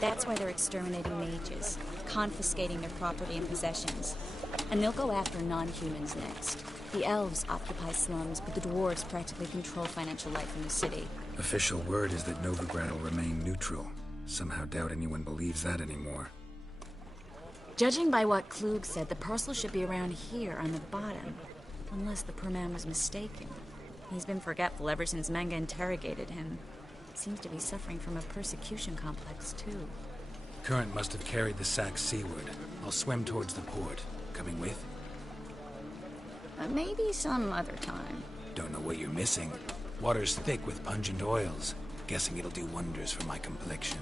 That's why they're exterminating mages, confiscating their property and possessions. And they'll go after non-humans next. The elves occupy slums, but the dwarves practically control financial life in the city. Official word is that Novigrad will remain neutral. Somehow doubt anyone believes that anymore. Judging by what Klug said, the parcel should be around here on the bottom. Unless the poor man was mistaken. He's been forgetful ever since Manga interrogated him. Seems to be suffering from a persecution complex, too. Current must have carried the sack seaward. I'll swim towards the port. Coming with? Maybe some other time. Don't know what you're missing. Water's thick with pungent oils. Guessing it'll do wonders for my complexion.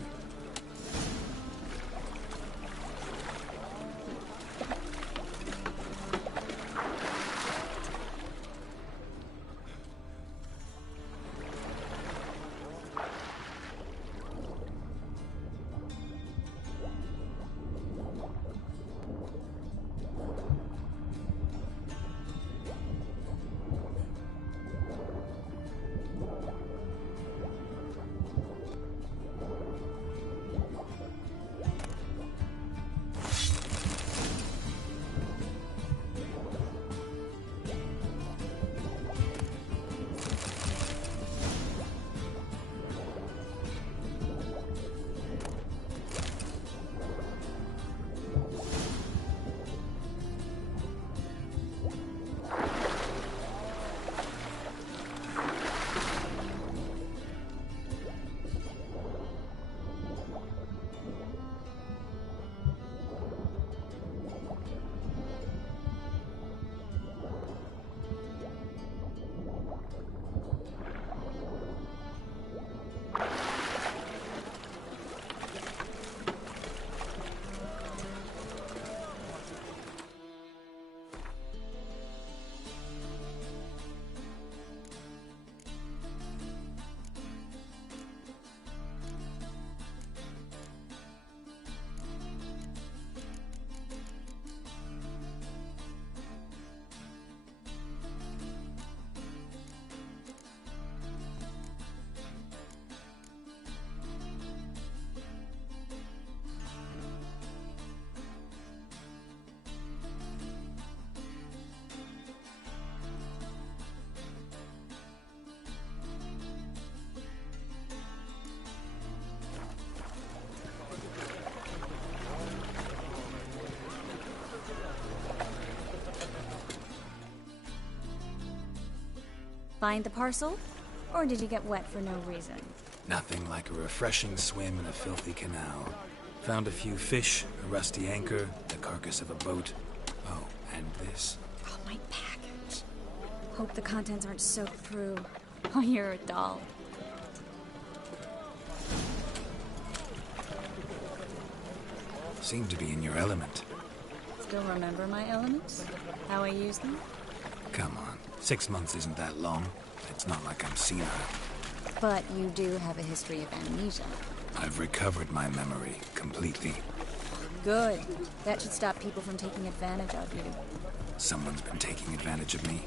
Find the parcel? Or did you get wet for no reason? Nothing like a refreshing swim in a filthy canal. Found a few fish, a rusty anchor, the carcass of a boat. Oh, and this. Oh, my package. Hope the contents aren't soaked through. Oh, you're a doll. Seem to be in your element. Still remember my elements? How I use them? Come on, 6 months isn't that long. It's not like I'm senile. But you do have a history of amnesia. I've recovered my memory completely. Good. That should stop people from taking advantage of you. Someone's been taking advantage of me.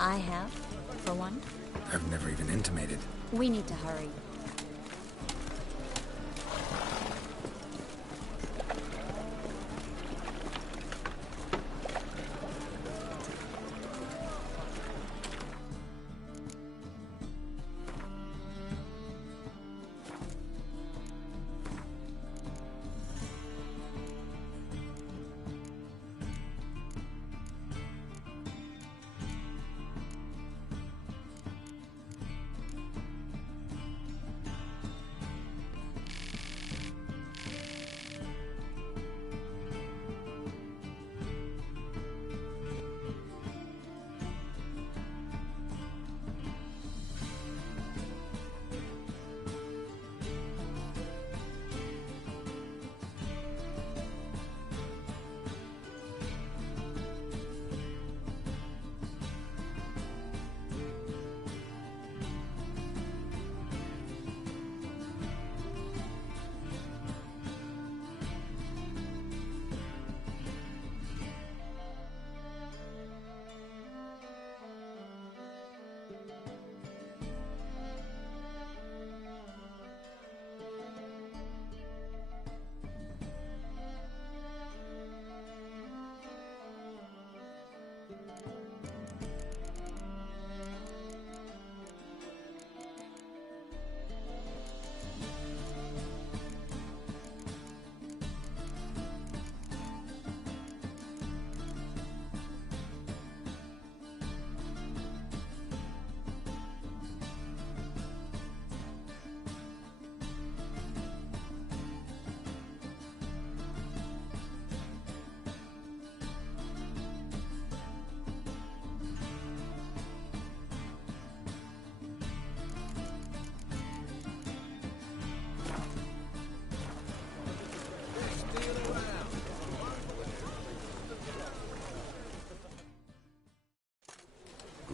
I have, for one. I've never even intimated. We need to hurry.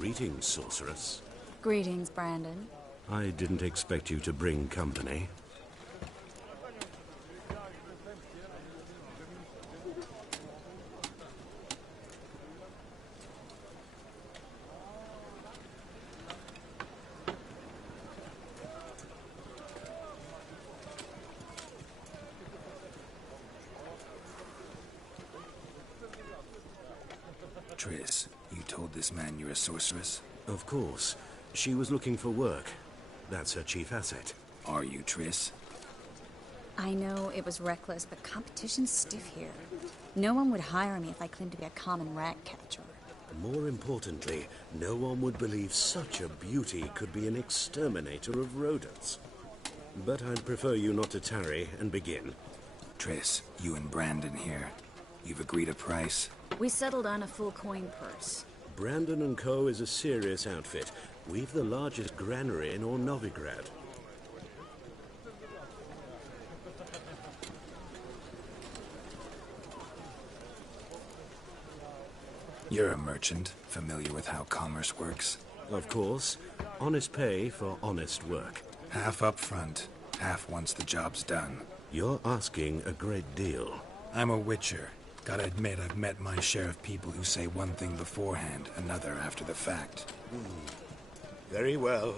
Greetings, sorceress. Greetings, Brandon. I didn't expect you to bring company. Triss, you told this man you're a sorceress? Of course. She was looking for work. That's her chief asset. Are you, Triss? I know it was reckless, but competition's stiff here. No one would hire me if I claimed to be a common rat catcher. More importantly, no one would believe such a beauty could be an exterminator of rodents. But I'd prefer you not to tarry and begin. Triss, you and Brandon here. You've agreed a price? We settled on a full coin purse. Brandon & Co. is a serious outfit. We've the largest granary in all Novigrad. You're a merchant, familiar with how commerce works? Of course. Honest pay for honest work. Half up front, half once the job's done. You're asking a great deal. I'm a witcher. Gotta admit, I've met my share of people who say one thing beforehand, another after the fact. Very well.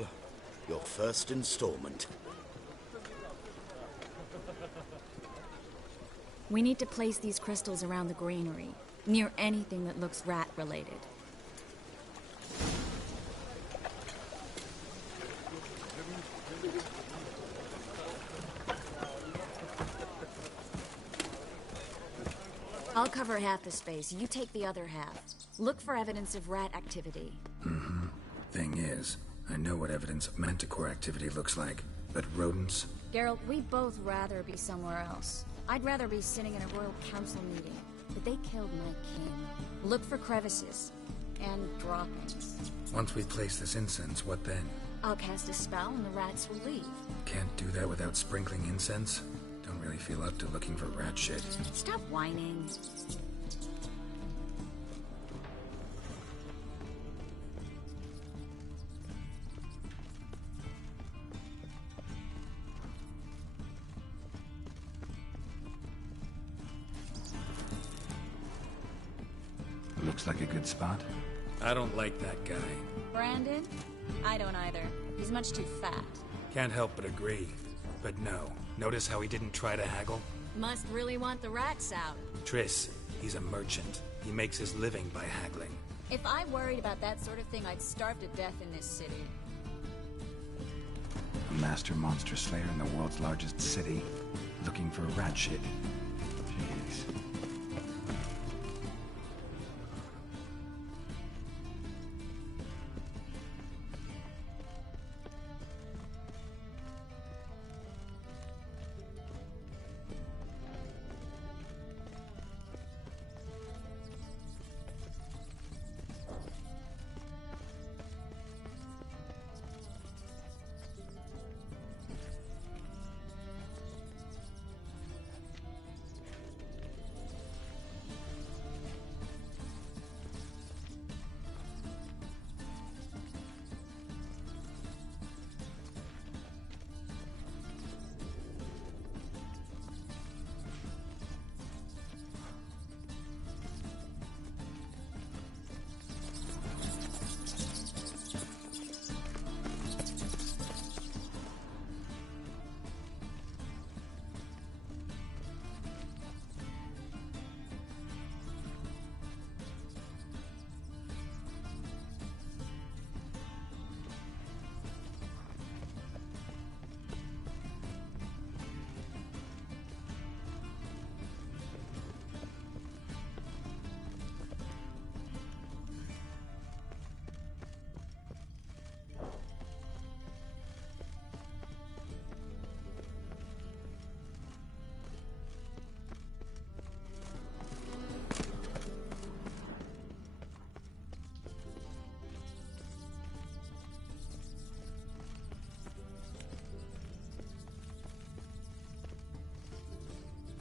Your first installment. We need to place these crystals around the granary, near anything that looks rat-related. I'll cover half the space, you take the other half. Look for evidence of rat activity. Thing is, I know what evidence of manticore activity looks like, but rodents? Geralt, we'd both rather be somewhere else. I'd rather be sitting in a royal council meeting, but they killed my king. Look for crevices and droppings. Once we place this incense, what then? I'll cast a spell and the rats will leave. Can't do that without sprinkling incense? Don't really feel up to looking for rat shit. Stop whining. Looks like a good spot. I don't like that guy. Brandon? I don't either. He's much too fat. Can't help but agree. But no. Notice how he didn't try to haggle? Must really want the rats out. Triss, he's a merchant. He makes his living by haggling. If I worried about that sort of thing, I'd starve to death in this city. A master monster slayer in the world's largest city. Looking for rat shit. Jeez.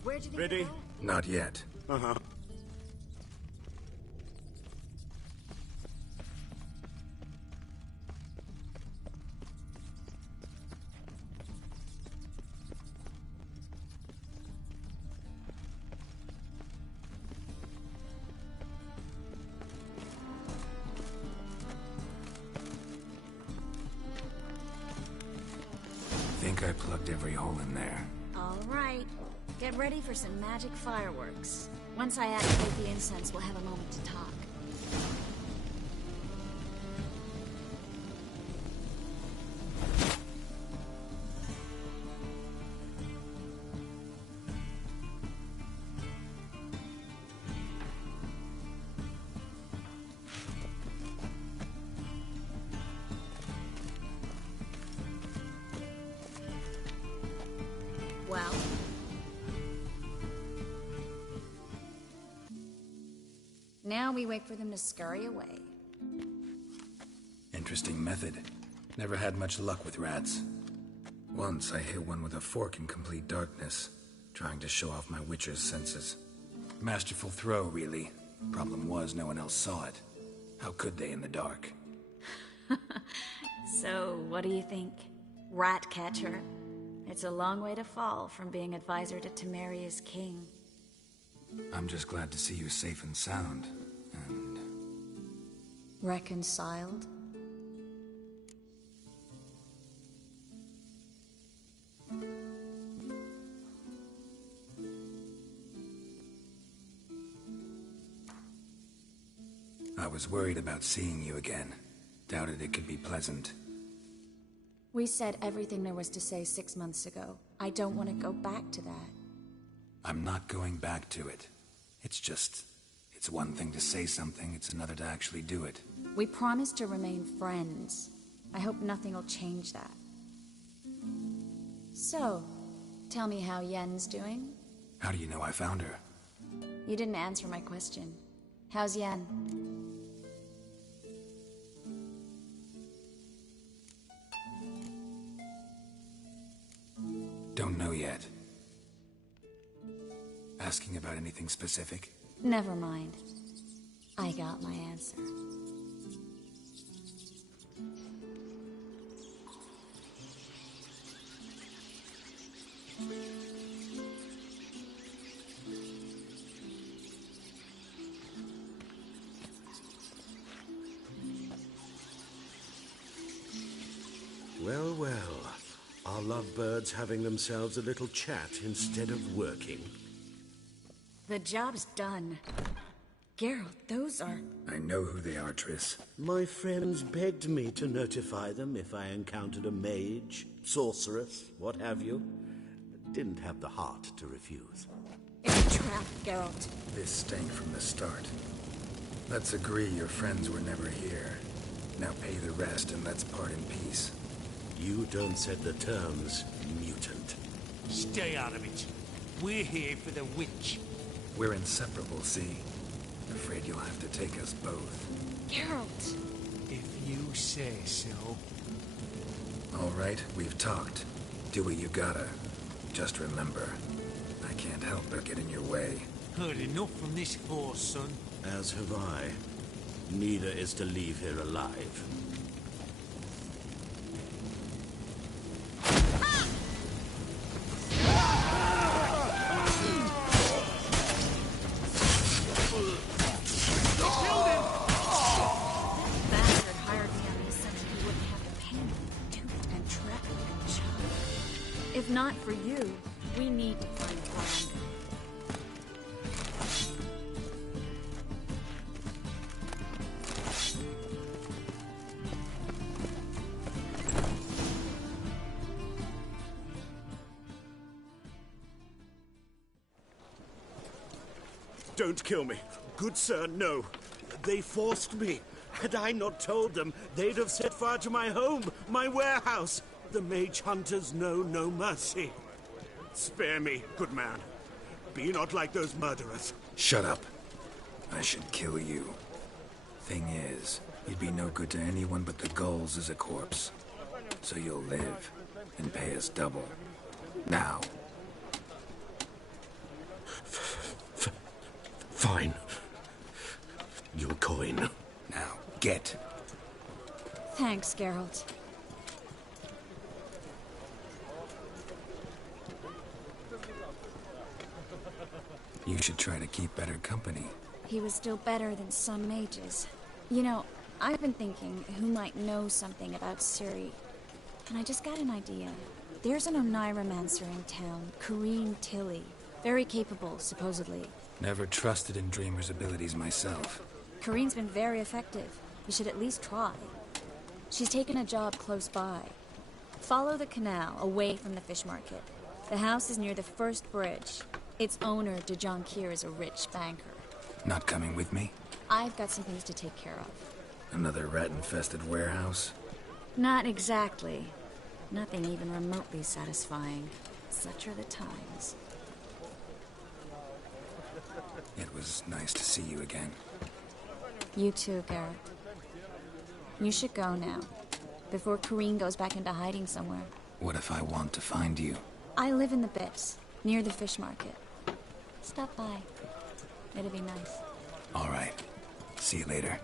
Where'd you think Ready? to go? Not yet. Uh-huh. think I plugged every hole in there. All right. Get ready for some magic fireworks. Once I activate the incense, we'll have a moment to talk. Well? Now we wait for them to scurry away. Interesting method. Never had much luck with rats. Once I hit one with a fork in complete darkness, trying to show off my witcher's senses. Masterful throw, really. Problem was, no one else saw it. How could they in the dark? So, what do you think? Rat catcher? It's a long way to fall from being advisor to Temeria's king. I'm just glad to see you safe and sound, and... Reconciled? I was worried about seeing you again. Doubted it could be pleasant. We said everything there was to say 6 months ago. I don't want to go back to that. I'm not going back to it. It's one thing to say something, it's another to actually do it. We promised to remain friends. I hope nothing will change that. So, tell me how Yen's doing? How do you know I found her? You didn't answer my question. How's Yen? Don't know yet. Asking about anything specific? Never mind. I got my answer. Well, well. Are lovebirds having themselves a little chat instead of working? The job's done. Geralt, those are... I know who they are, Triss. My friends begged me to notify them if I encountered a mage, sorceress, what have you. Didn't have the heart to refuse. It's a trap, Geralt. This stank from the start. Let's agree your friends were never here. Now pay the rest and let's part in peace. You don't set the terms, mutant. Stay out of it. We're here for the witch. We're inseparable, see? Afraid you'll have to take us both. Geralt! If you say so. All right, we've talked. Do what you gotta. Just remember, I can't help but get in your way. Heard enough from this horse, son. As have I. Neither is to leave here alive. Bastard hired me on the assumption he wouldn't have the pain of tooth and trap like a child. If not for you, we need to find Flounder. Don't kill me. Good sir, no. They forced me. Had I not told them, they'd have set fire to my home, my warehouse. The mage hunters know no mercy. Spare me, good man. Be not like those murderers. Shut up. I should kill you. Thing is, you'd be no good to anyone but the gulls as a corpse. So you'll live and pay us double. Now. Fine. Your coin. Now, get. Thanks, Geralt. You should try to keep better company. He was still better than some mages. You know, I've been thinking who might know something about Ciri. And I just got an idea. There's an Oneiromancer in town, Corrine Tilly. Very capable, supposedly. Never trusted in Dreamer's abilities myself. Corrine's been very effective. You should at least try. She's taken a job close by. Follow the canal, away from the fish market. The house is near the first bridge. Its owner, DeJohn Kier, is a rich banker. Not coming with me? I've got some things to take care of. Another rat-infested warehouse? Not exactly. Nothing even remotely satisfying. Such are the times. It was nice to see you again. You too, Garrett. You should go now, before Corrine goes back into hiding somewhere. What if I want to find you? I live in the Bits, near the fish market. Stop by. It'll be nice. All right. See you later.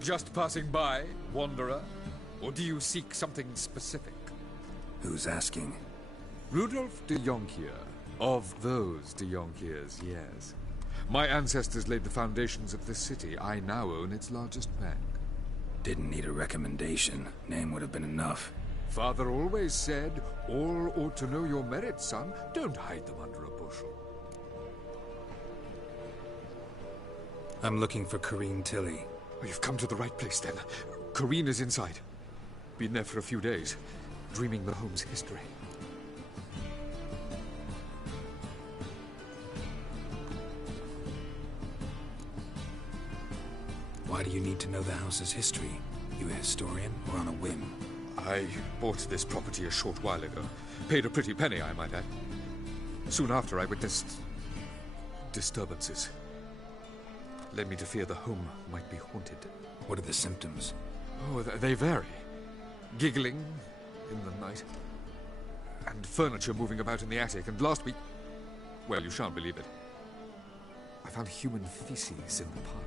Just passing by, wanderer? Or do you seek something specific? Who's asking? Rudolf de Jonkier. Of those de Jonkiers, yes. My ancestors laid the foundations of this city. I now own its largest bank. Didn't need a recommendation. Name would have been enough. Father always said, all ought to know your merits, son. Don't hide them under a bushel. I'm looking for Corrine Tilly. Oh, you've come to the right place, then. Corrine is inside. Been there for a few days, dreaming the home's history. Why do you need to know the house's history? You a historian, or on a whim? I bought this property a short while ago. Paid a pretty penny, I might add. Soon after, I witnessed disturbances. Led me to fear the home might be haunted. What are the symptoms? Oh, they vary. Giggling in the night. And furniture moving about in the attic. And last week... well, you shan't believe it. I found human feces in the parlor.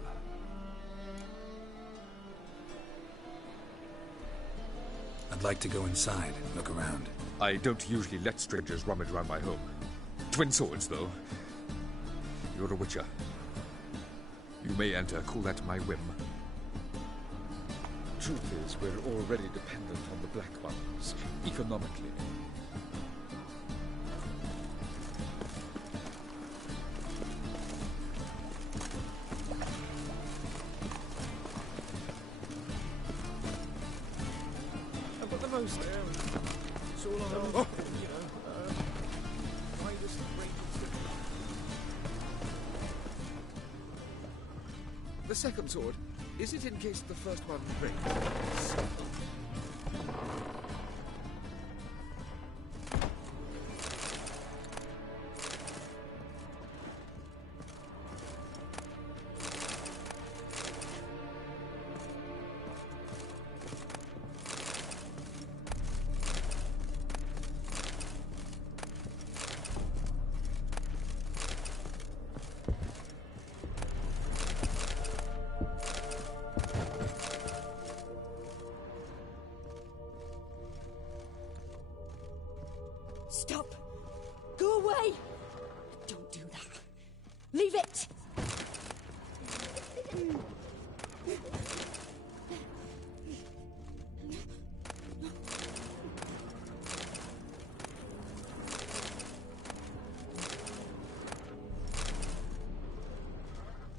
I'd like to go inside, look around. I don't usually let strangers rummage around my home. Twin swords, though. You're a witcher. You may enter, call that my whim. Truth is, we're already dependent on the Black Ones, economically. I've got the most there. It's all on you know. Widest range. The second sword, is it in case the first one breaks? Stop! Go away! Don't do that. Leave it!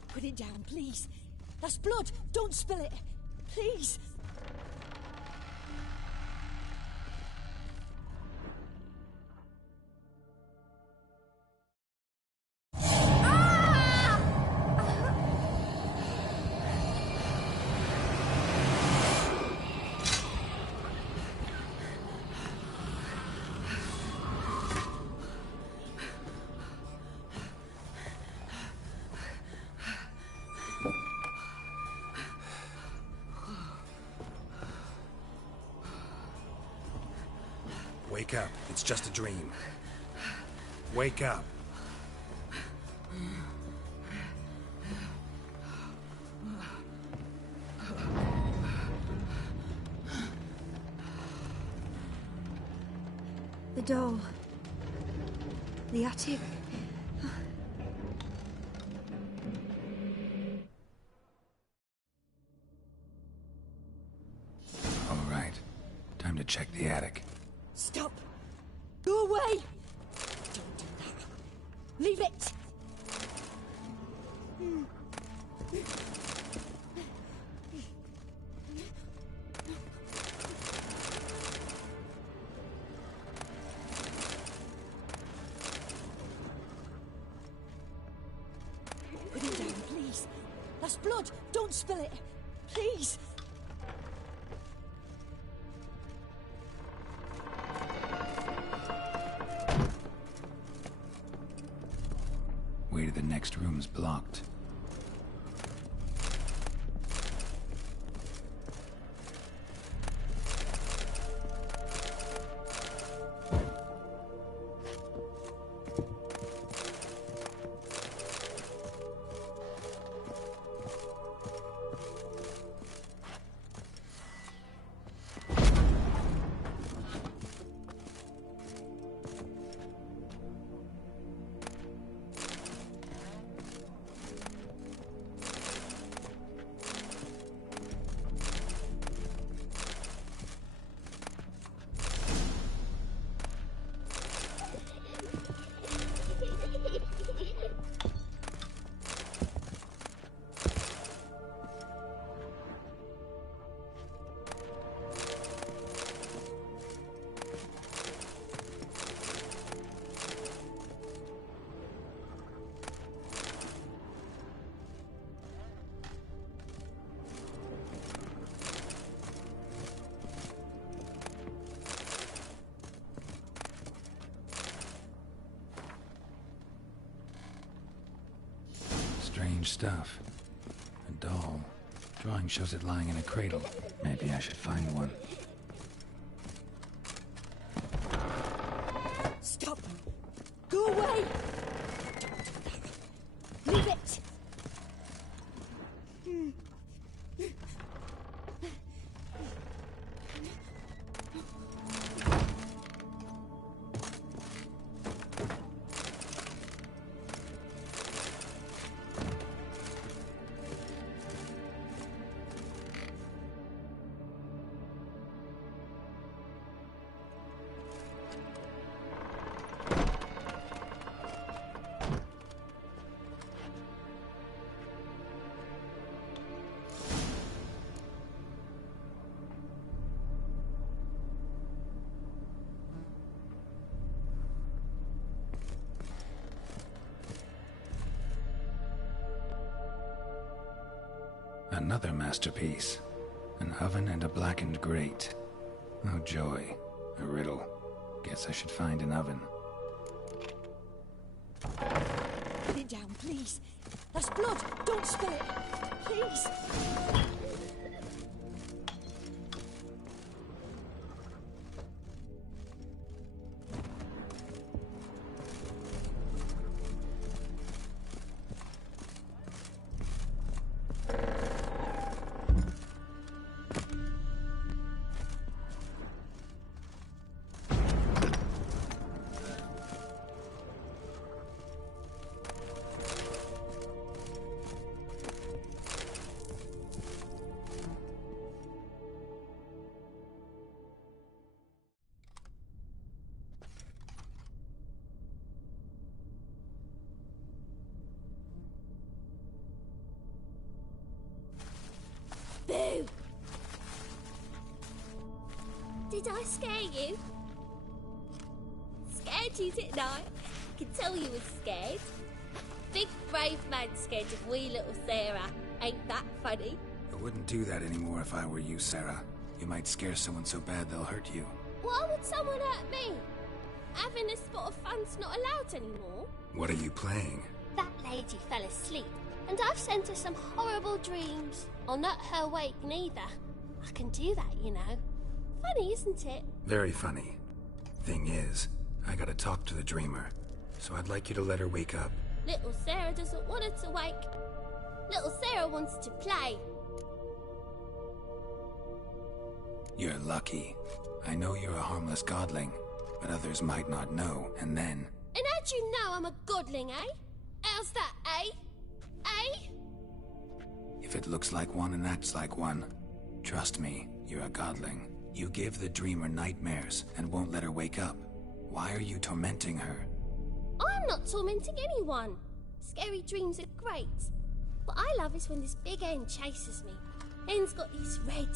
Put it down, please. That's blood. Don't spill it. Please. Wake up. It's just a dream. Wake up. The doll. The attic. All right. Time to check the attic. Stop! Go away! Don't do that. Leave it! Put it down, please. That's blood. Don't spill it. Please. Way to the next room's blocked. Strange stuff. A doll. Drawing shows it lying in a cradle. Maybe I should find one. Stop! Go away! Don't do that. Leave it! Another masterpiece. An oven and a blackened grate. Oh joy. A riddle. Guess I should find an oven. Put it down, please. That's blood. Don't spill it. Please. Boo! Did I scare you? Scared you, didn't I? I can tell you was scared. Big brave man scared of wee little Sarah. Ain't that funny? I wouldn't do that anymore if I were you, Sarah. You might scare someone so bad they'll hurt you. Why would someone hurt me? Having a spot of fun's not allowed anymore. What are you playing? That lady fell asleep, and I've sent her some horrible dreams. I'll not her wake neither. I can do that, you know. Funny, isn't it? Very funny. Thing I gotta talk to the dreamer, so I'd like you to let her wake up. Little Sarah doesn't want her to wake. Little Sarah wants to play. You're lucky. I know you're a harmless godling, but others might not know, and then... And how'd you know I'm a godling, eh? How's that, eh? Eh? If it looks like one and acts like one, trust me, you're a godling. You give the dreamer nightmares and won't let her wake up. Why are you tormenting her? I'm not tormenting anyone. Scary dreams are great. What I love is when this big hen chases me. Hen's got these red...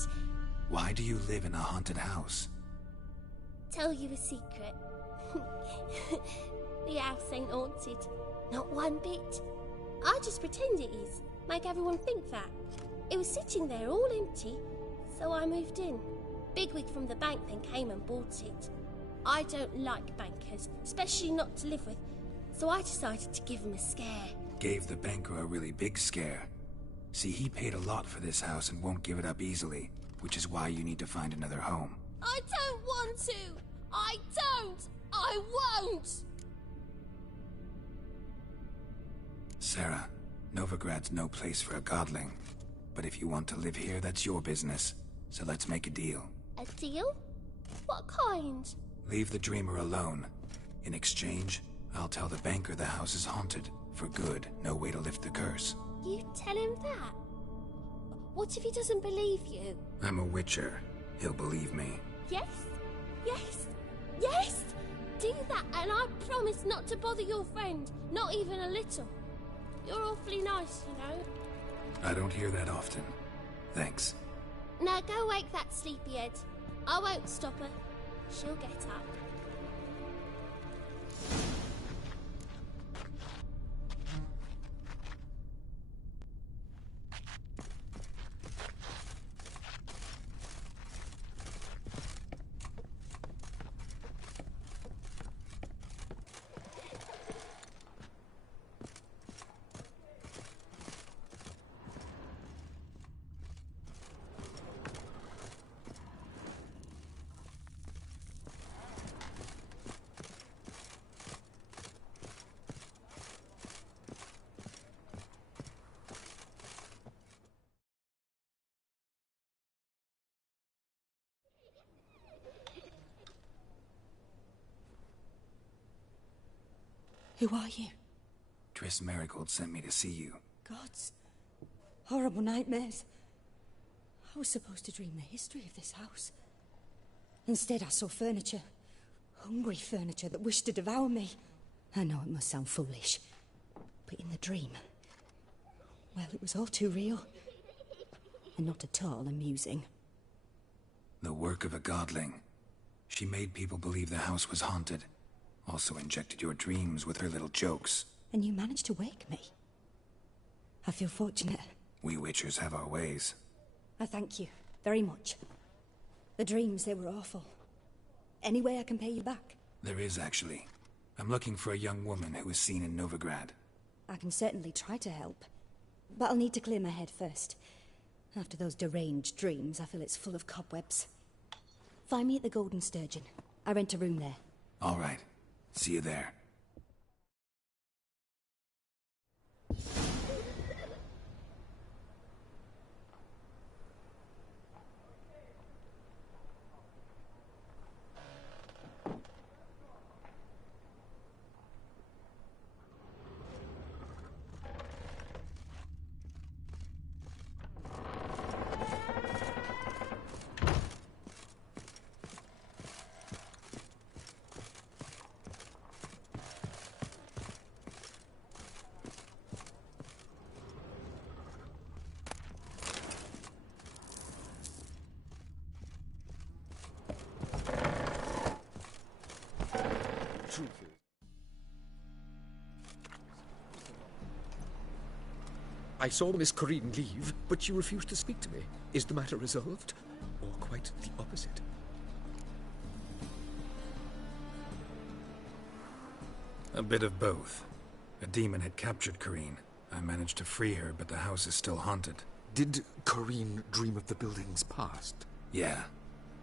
Why do you live in a haunted house? Tell you a secret. The house ain't haunted. Not one bit. I just pretend it is. Make everyone think that. It was sitting there all empty, so I moved in. Bigwig from the bank then came and bought it. I don't like bankers, especially not to live with, so I decided to give him a scare. Gave the banker a really big scare. See, he paid a lot for this house and won't give it up easily, which is why you need to find another home. I don't want to! I don't! I won't! Sarah, Novigrad's no place for a godling. But if you want to live here, that's your business. So let's make a deal. A deal? What kind? Leave the dreamer alone. In exchange, I'll tell the banker the house is haunted. For good, no way to lift the curse. You tell him that? What if he doesn't believe you? I'm a witcher. He'll believe me. Yes? Yes? Yes! Do that and I promise not to bother your friend. Not even a little. You're awfully nice, you know. I don't hear that often. Thanks. Now go wake that sleepyhead. I won't stop her. She'll get up. Who are you? Triss Merigold sent me to see you. Gods. Horrible nightmares. I was supposed to dream the history of this house. Instead, I saw furniture. Hungry furniture that wished to devour me. I know it must sound foolish, but in the dream, well, it was all too real. And not at all amusing. The work of a godling. She made people believe the house was haunted. Also injected your dreams with her little jokes. And you managed to wake me. I feel fortunate. We witchers have our ways. I thank you very much. The dreams, they were awful. Any way I can pay you back? There is, actually. I'm looking for a young woman who was seen in Novigrad. I can certainly try to help. But I'll need to clear my head first. After those deranged dreams, I feel it's full of cobwebs. Find me at the Golden Sturgeon. I rent a room there. All right. See you there. I saw Miss Corinne leave, but she refused to speak to me. Is the matter resolved? Or quite the opposite? A bit of both. A demon had captured Corinne. I managed to free her, but the house is still haunted. Did Corinne dream of the building's past? Yeah.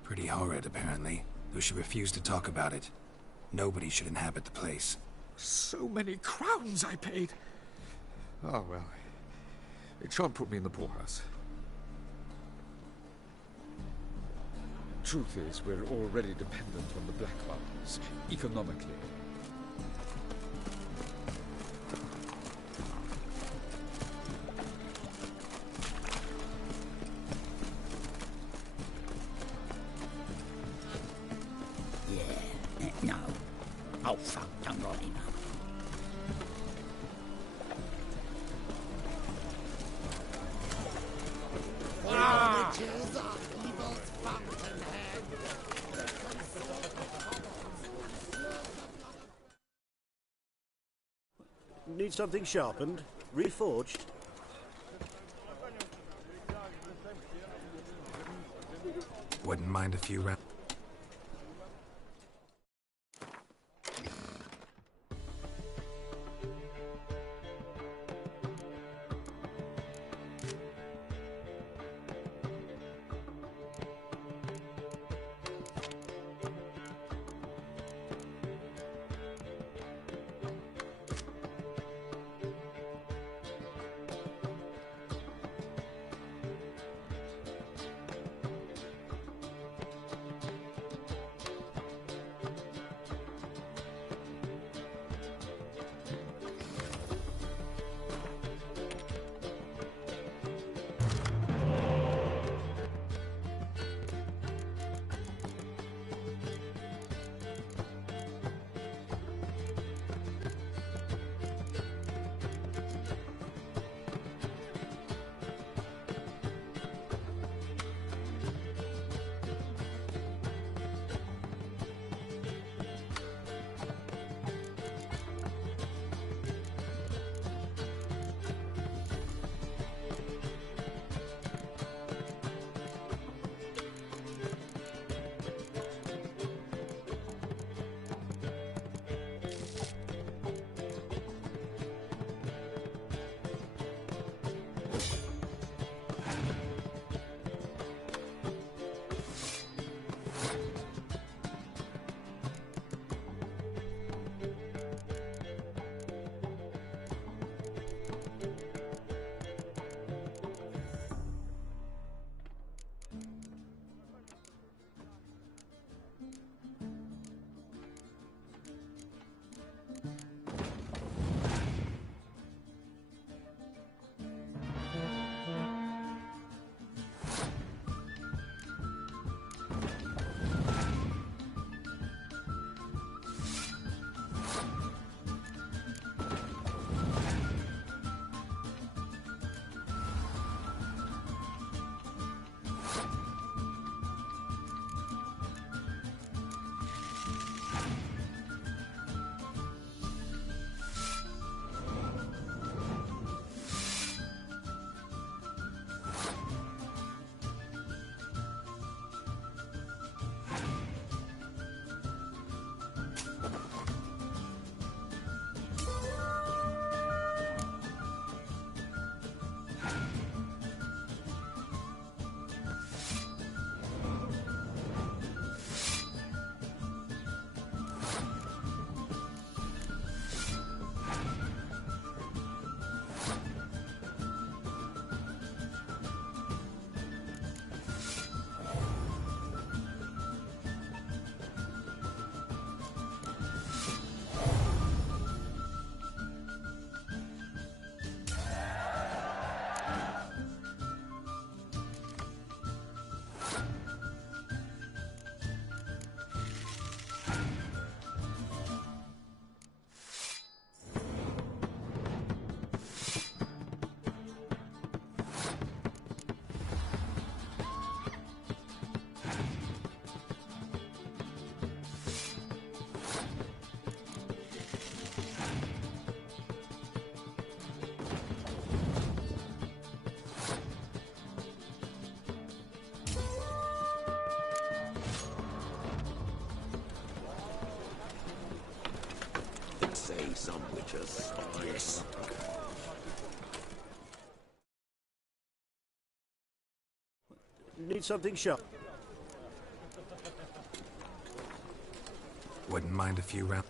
Pretty horrid, apparently, though she refused to talk about it. Nobody should inhabit the place. So many crowns I paid. Oh, well. It shan't put me in the poorhouse. Truth is, we're already dependent on the Black Ones, economically. No. Oh, fuck, don't write him up. Need something sharpened? Reforged? Wouldn't mind a few rounds. Say some witches spies. Need something sharp. Wouldn't mind a few rounds.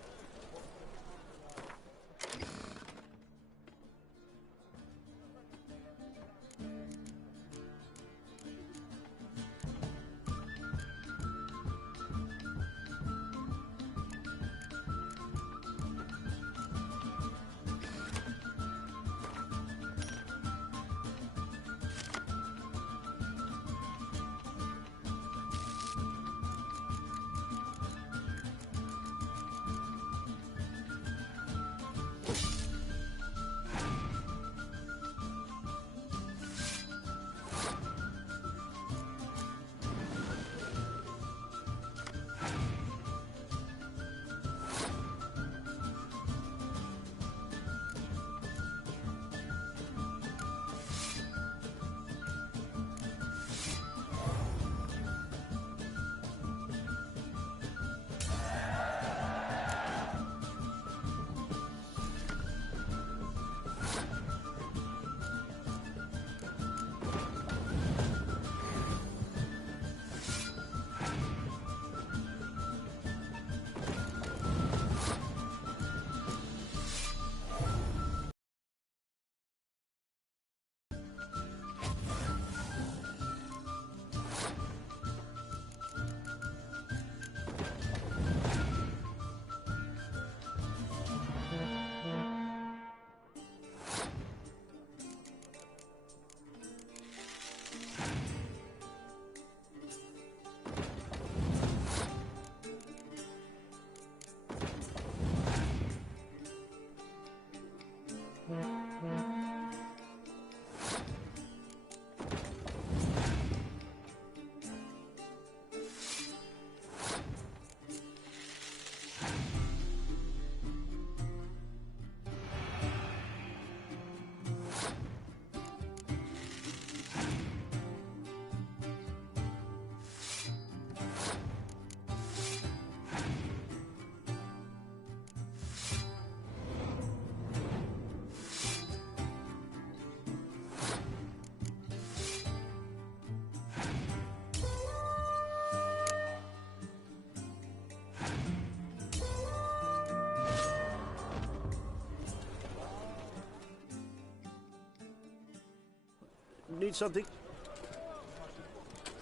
Need something?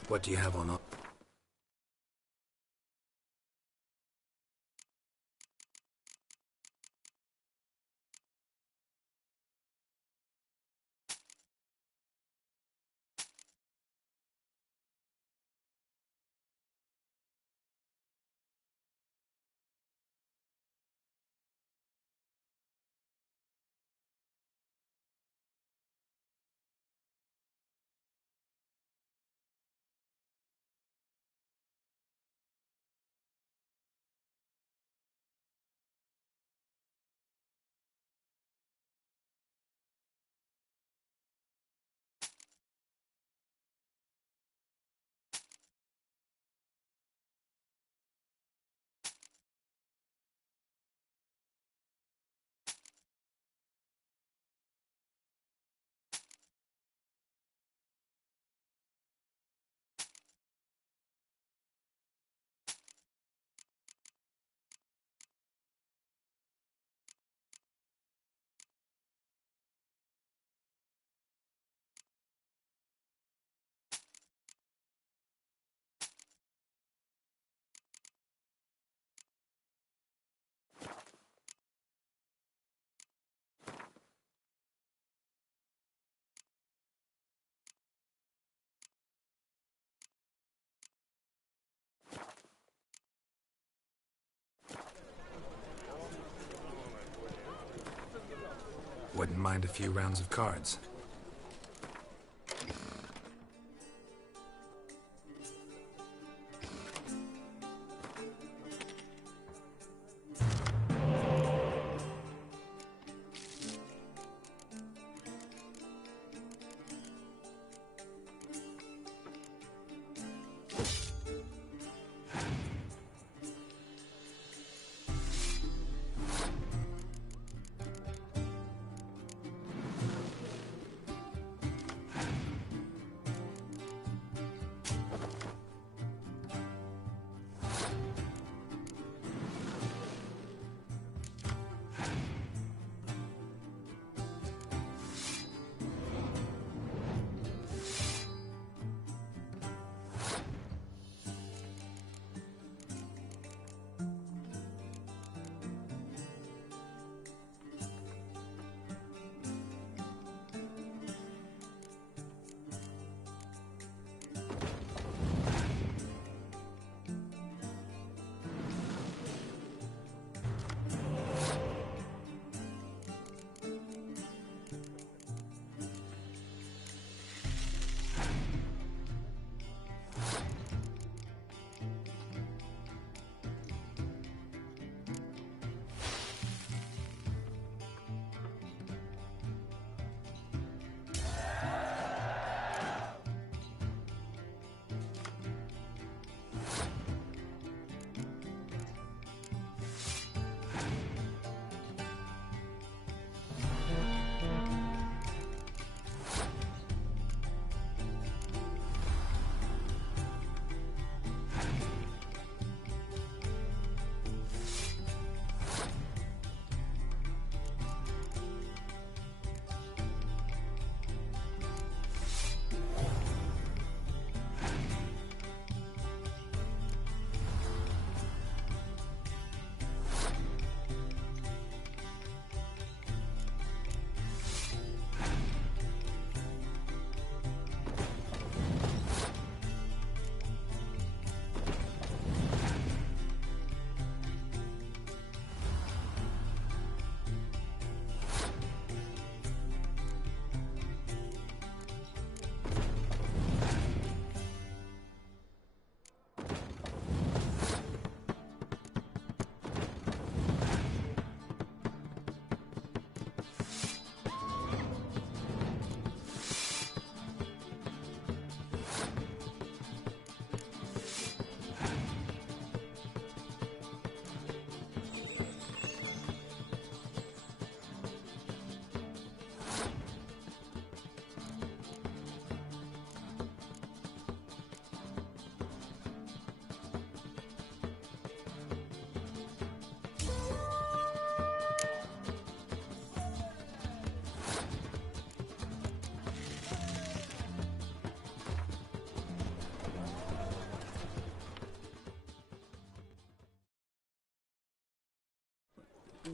What do you have on? Wouldn't mind a few rounds of cards.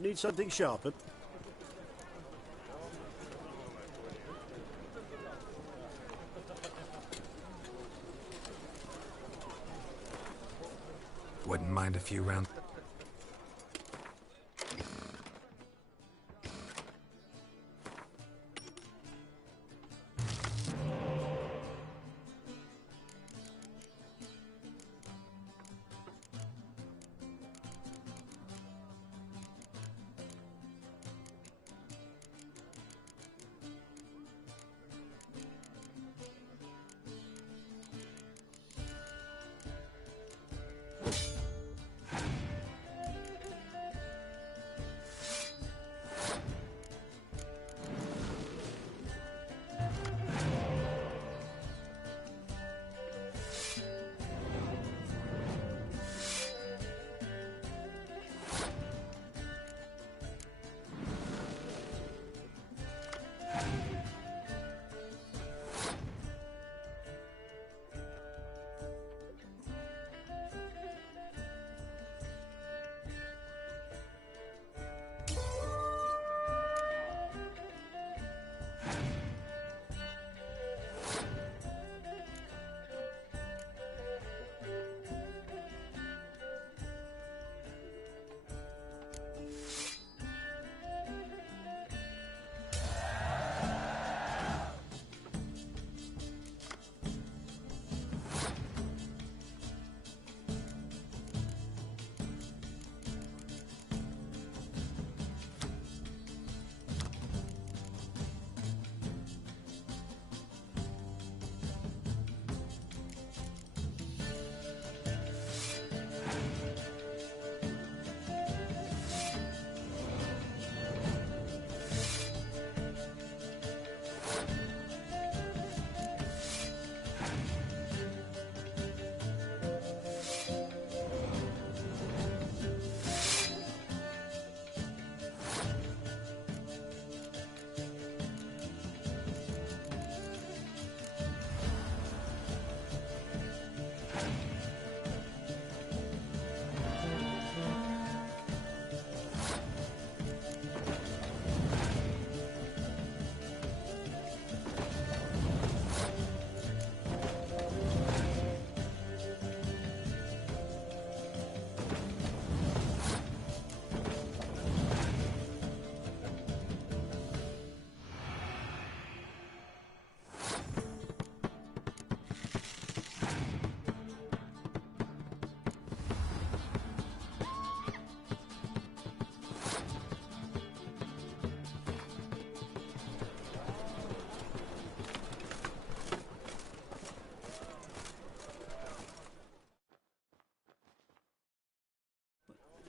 Need something sharpened? Wouldn't mind a few rounds.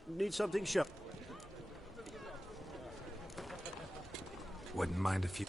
Need something sharp. Wouldn't mind a few.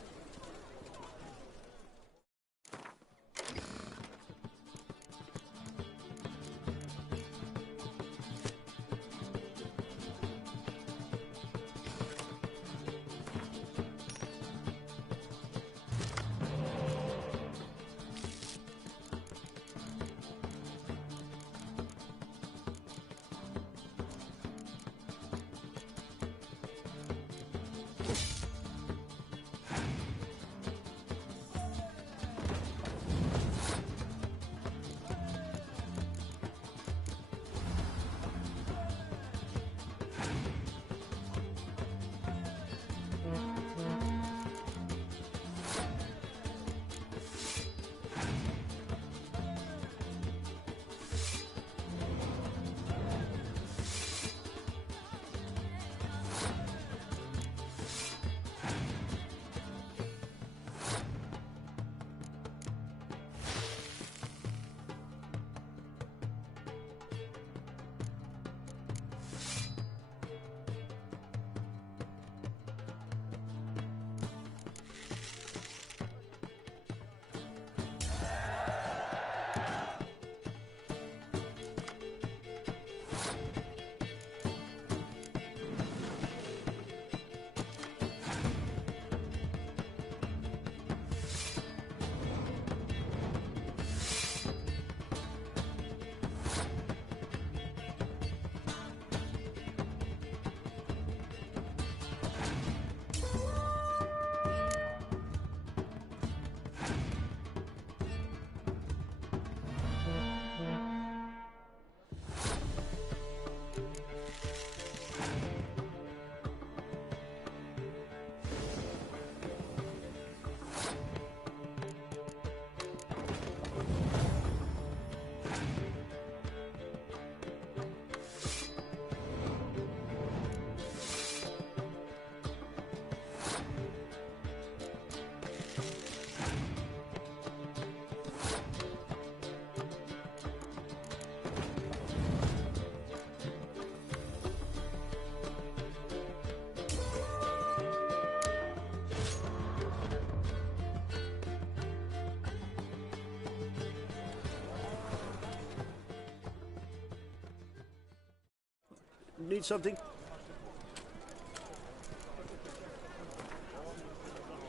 Need something?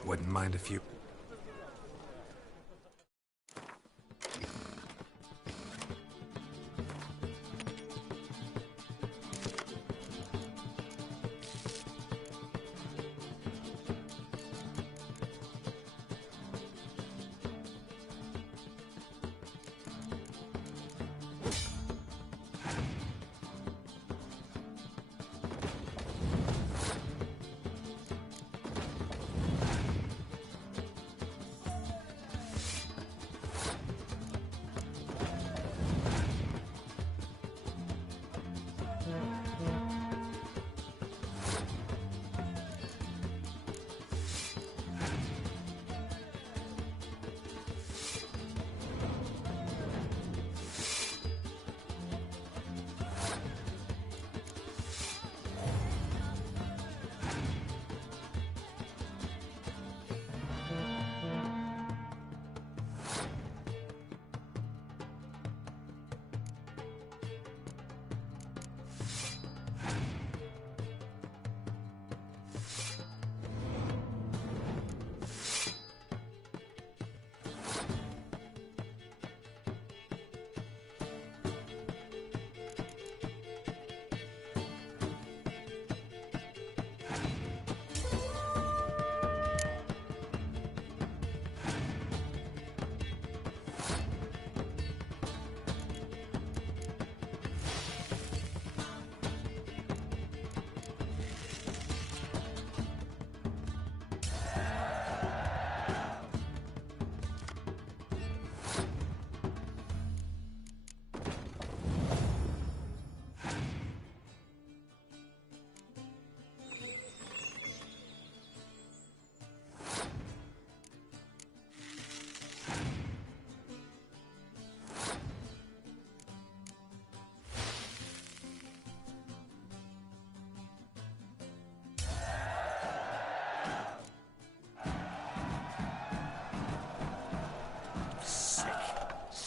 Wouldn't mind if you...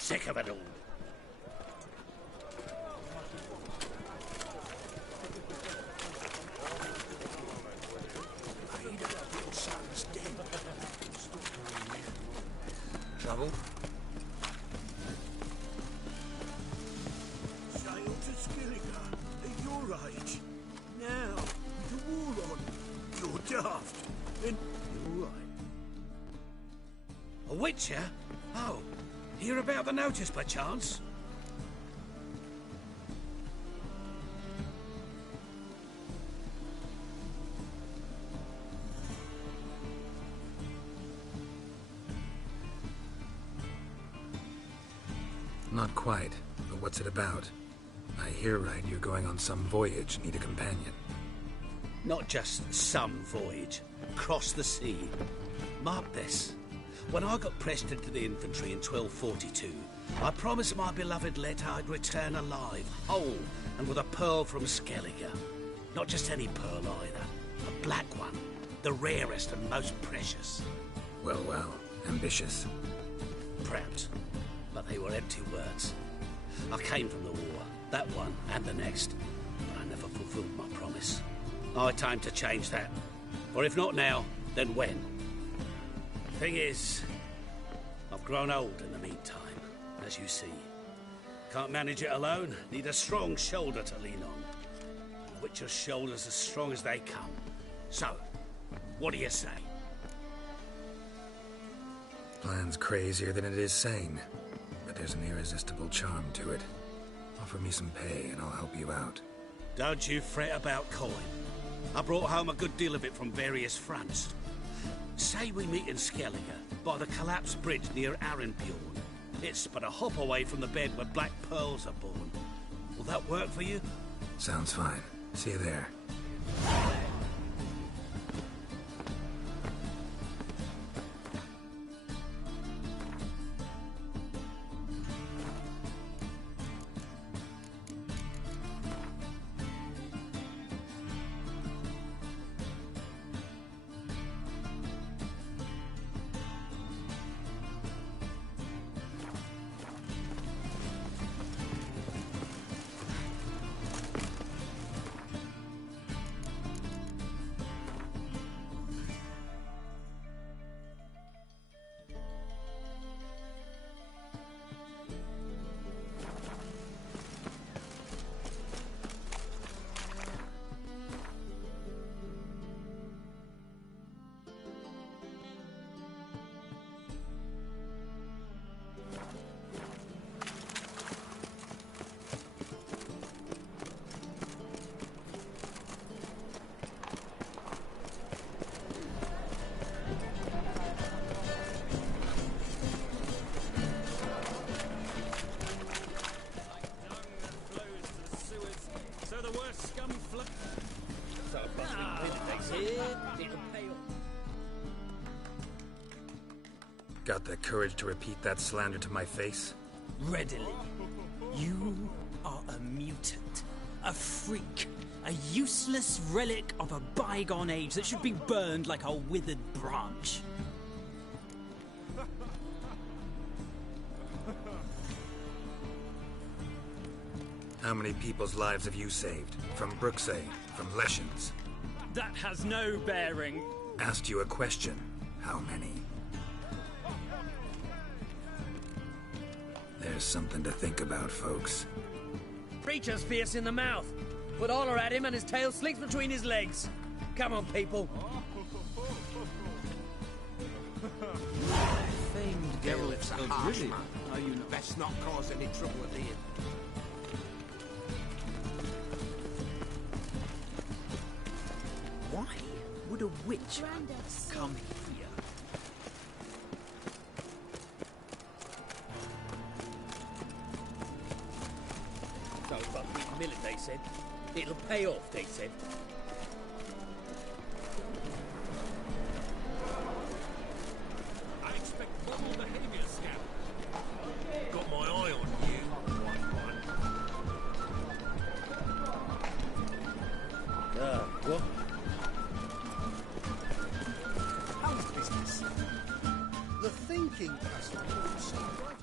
Sick of it all. Trouble? Sail to Skellige at your age. Now, with the war on, you're daft. And you're right. A witcher? Oh, hear about the notice by chance? Not quite, but what's it about? I hear right you're going on some voyage, need a companion. Not just some voyage. Across the sea. Mark this. When I got pressed into the infantry in 1242, I promised my beloved Letta I'd return alive, whole, and with a pearl from Skellige. Not just any pearl either. A black one. The rarest and most precious. Well, well, ambitious. Perhaps. But they were empty words. I came from the war, that one and the next, but I never fulfilled my promise. I time to change that. Or if not now, then when? Thing is, I've grown old in the meantime, as you see. Can't manage it alone, need a strong shoulder to lean on. The Witcher's shoulders as strong as they come. So, what do you say? Plan's crazier than it is sane, but there's an irresistible charm to it. Offer me some pay and I'll help you out. Don't you fret about coin. I brought home a good deal of it from various fronts. Say we meet in Skellige, by the collapsed bridge near Arenbjorn. It's but a hop away from the bed where black pearls are born. Will that work for you? Sounds fine. See you there. Got the courage to repeat that slander to my face? Readily. You are a mutant. A freak. A useless relic of a bygone age that should be burned like a withered branch. How many people's lives have you saved? From Bruxay? From Leshens? That has no bearing. Asked you a question. How many? There's something to think about, folks. Creature's fierce in the mouth. Put holler at him and his tail slinks between his legs. Come on, people. Famed Geralt's a harsh man. Are you not? Best not cause any trouble at the inn. Why would a witch come here? So, but millet, they said. It'll pay off, they said. I expect normal behavior, Scout. Got my eye on you, white one. What? How's business? The thinking customer will see right.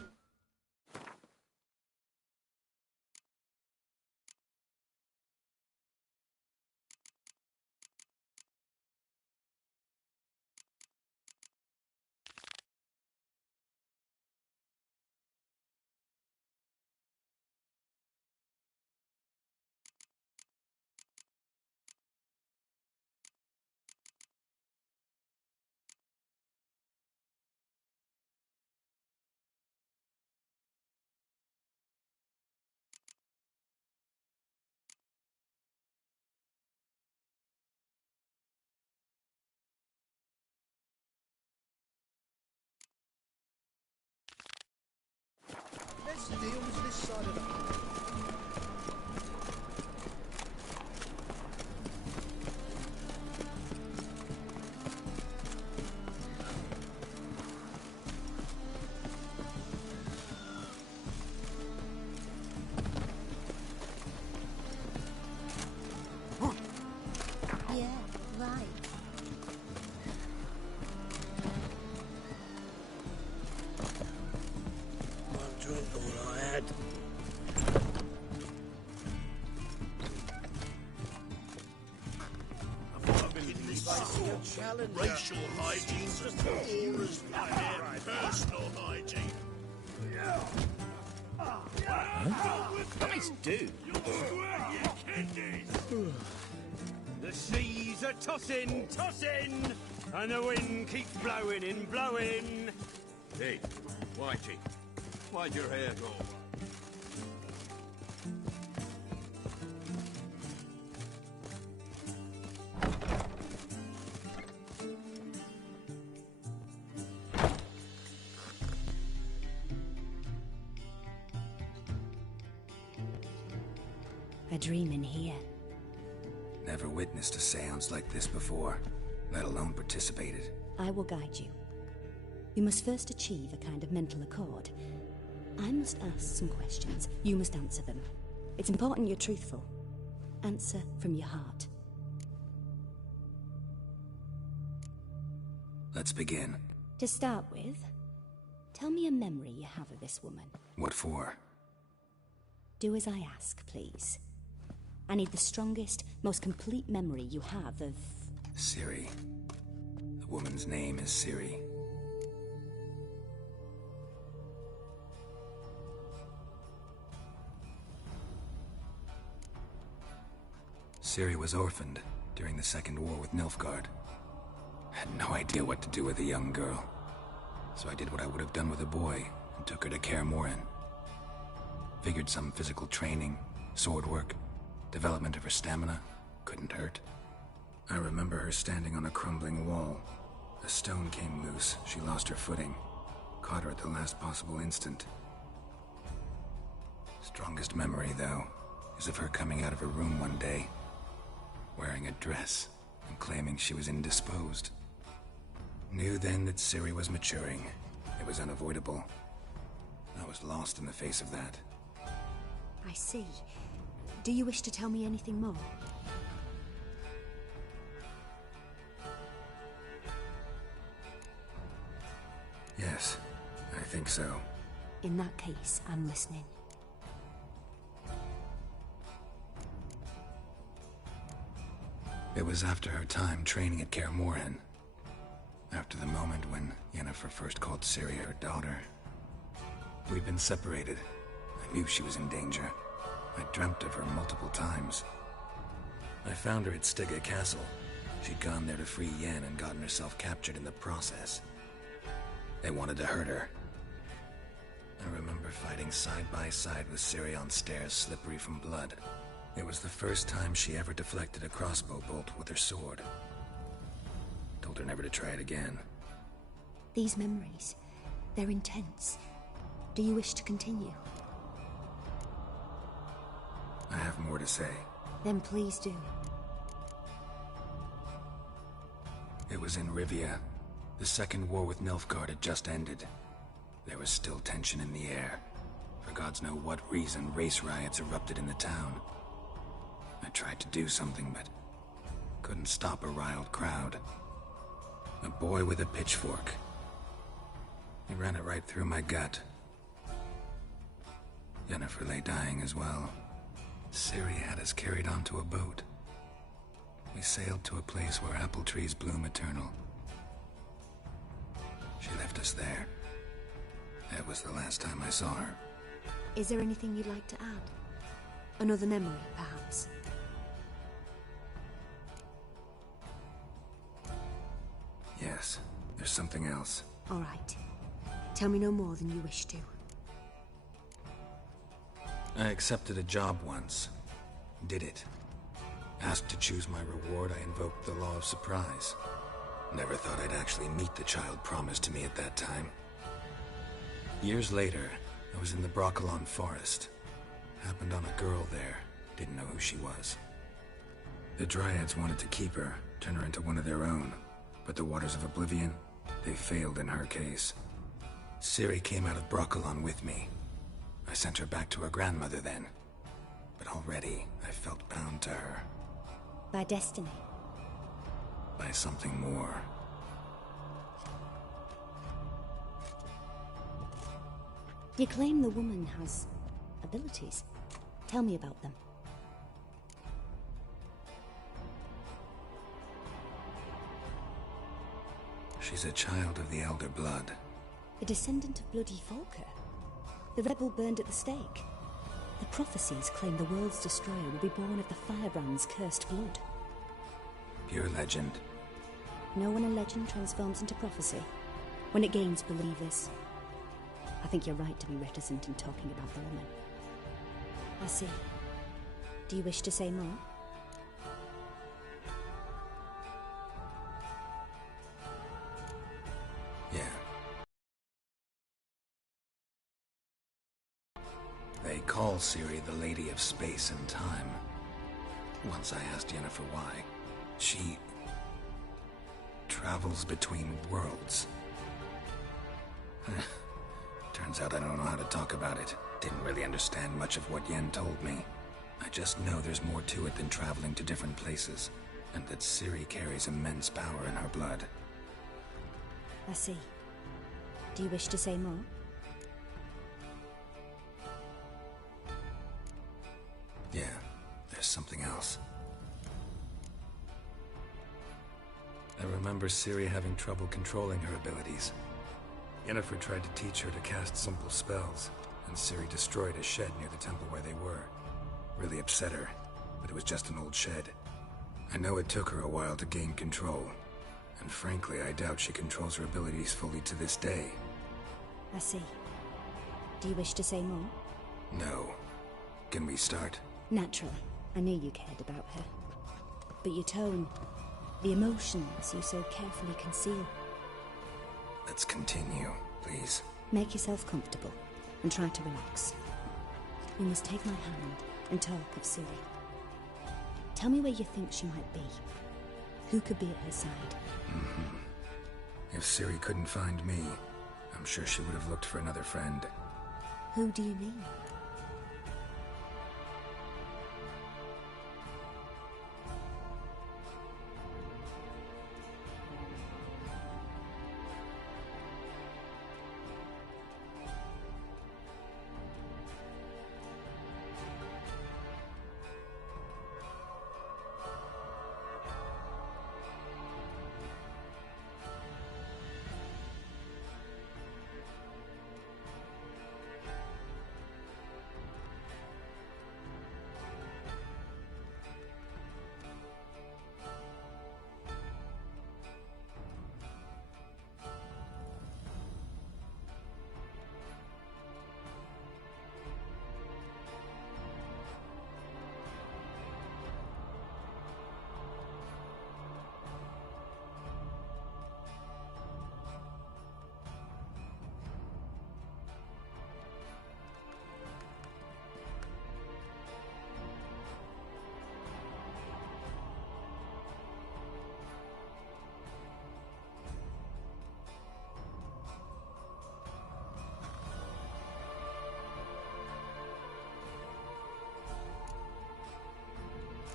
Let's deal with this side of the Yeah, right. One drink, all I had. racial hygiene's as poor as my personal hygiene. Nice dude. The seas are tossing, tossing, and the wind keeps blowing and blowing. Hey, Whitey, why'd your hair go? A dream in here. Never witnessed a seance like this before, let alone participated. I will guide you. You must first achieve a kind of mental accord. I must ask some questions. You must answer them. It's important you're truthful. Answer from your heart. Let's begin. To start with, tell me a memory you have of this woman. What for? Do as I ask, please. I need the strongest, most complete memory you have of... Ciri. The woman's name is Ciri. Ciri was orphaned during the Second War with Nilfgaard. Had no idea what to do with a young girl. So I did what I would have done with a boy and took her to Kaer Morhen. Figured some physical training, sword work, development of her stamina couldn't hurt. I remember her standing on a crumbling wall. A stone came loose, she lost her footing. Caught her at the last possible instant. Strongest memory, though, is of her coming out of her room one day, wearing a dress and claiming she was indisposed. Knew then that Ciri was maturing, It was unavoidable. I was lost in the face of that. I see. Do you wish to tell me anything more? Yes, I think so. In that case, I'm listening. It was after her time training at Kaer Morhen. After the moment when Yennefer first called Ciri her daughter. We'd been separated. I knew she was in danger. I dreamt of her multiple times. I found her at Stygga Castle. She'd gone there to free Yen and gotten herself captured in the process. They wanted to hurt her. I remember fighting side by side with Ciri on stairs slippery from blood. It was the first time she ever deflected a crossbow bolt with her sword. Told her never to try it again. These memories, they're intense. Do you wish to continue? I have more to say. Then please do. It was in Rivia. The second war with Nilfgaard had just ended. There was still tension in the air. For gods know what reason, race riots erupted in the town. I tried to do something, but couldn't stop a riled crowd. A boy with a pitchfork. He ran it right through my gut. Yennefer lay dying as well. Ciri had us carried onto a boat. We sailed to a place where apple trees bloom eternal. She left us there. That was the last time I saw her. Is there anything you'd like to add? Another memory, perhaps? Yes, there's something else. All right. Tell me no more than you wish to. I accepted a job once. Did it. Asked to choose my reward, I invoked the law of surprise. Never thought I'd actually meet the child promised to me at that time. Years later, I was in the Brokilon Forest. Happened on a girl there. Didn't know who she was. The Dryads wanted to keep her, turn her into one of their own. But the Waters of Oblivion, they failed in her case. Ciri came out of Brokilon with me. I sent her back to her grandmother then. But already, I felt bound to her. By destiny? By something more. You claim the woman has abilities. Tell me about them. She's a child of the Elder Blood. A descendant of bloody Volker. The rebel burned at the stake. The prophecies claim the world's destroyer will be born of the Firebrand's cursed blood. Pure legend. Know when a legend transforms into prophecy? When it gains believers. I think you're right to be reticent in talking about the woman. I see. Do you wish to say more? Yeah. They call Ciri the Lady of Space and Time. Once I asked Yennefer why. She travels between worlds. Turns out I don't know how to talk about it. Didn't really understand much of what Yen told me. I just know there's more to it than traveling to different places, and that Ciri carries immense power in her blood. I see. Do you wish to say more? Yeah, there's something else. I remember Ciri having trouble controlling her abilities. Yennefer tried to teach her to cast simple spells, and Ciri destroyed a shed near the temple where they were. Really upset her, but it was just an old shed. I know it took her a while to gain control, and frankly, I doubt she controls her abilities fully to this day. I see. Do you wish to say more? No. Can we start? Naturally. I knew you cared about her. But your tone, the emotions you so carefully conceal. Let's continue, please. Make yourself comfortable and try to relax. You must take my hand and talk of Ciri. Tell me where you think she might be. Who could be at her side? If Ciri couldn't find me, I'm sure she would have looked for another friend. Who do you mean?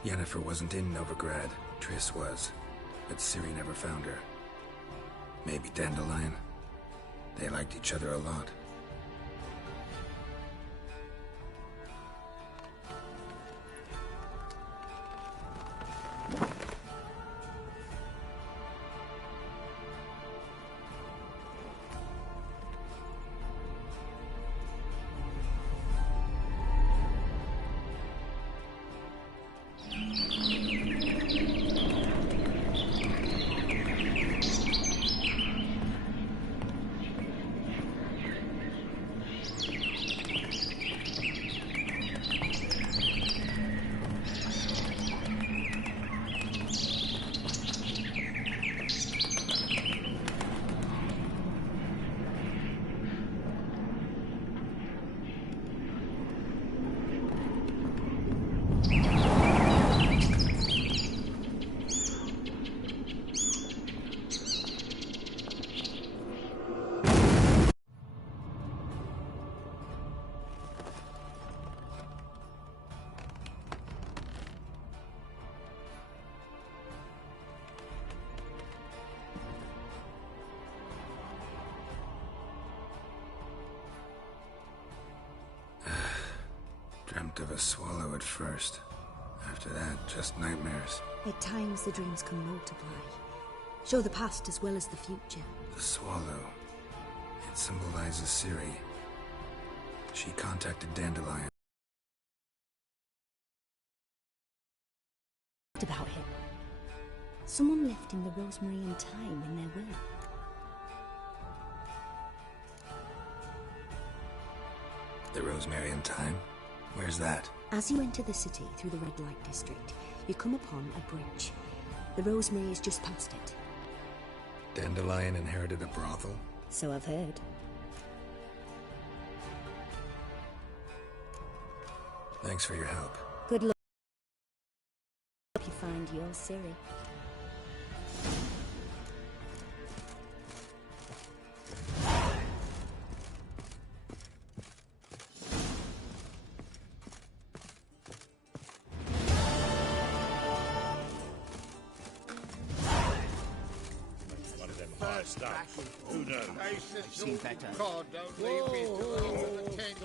Yennefer wasn't in Novigrad. Triss was, but Ciri never found her. Maybe Dandelion. They liked each other a lot. Dreamt of a swallow at first. After that, just nightmares. At times, the dreams can multiply. Show the past as well as the future. The swallow. It symbolizes Ciri. She contacted Dandelion. What about him? Someone left him the rosemary and thyme in their will. The rosemary and thyme? Where's that? As you enter the city through the red light district, you come upon a bridge. The rosemary is just past it. Dandelion inherited a brothel? So I've heard. Thanks for your help. Good luck. Hope you find your Ciri. Who knows? Seen better. God, don't leave me to the king.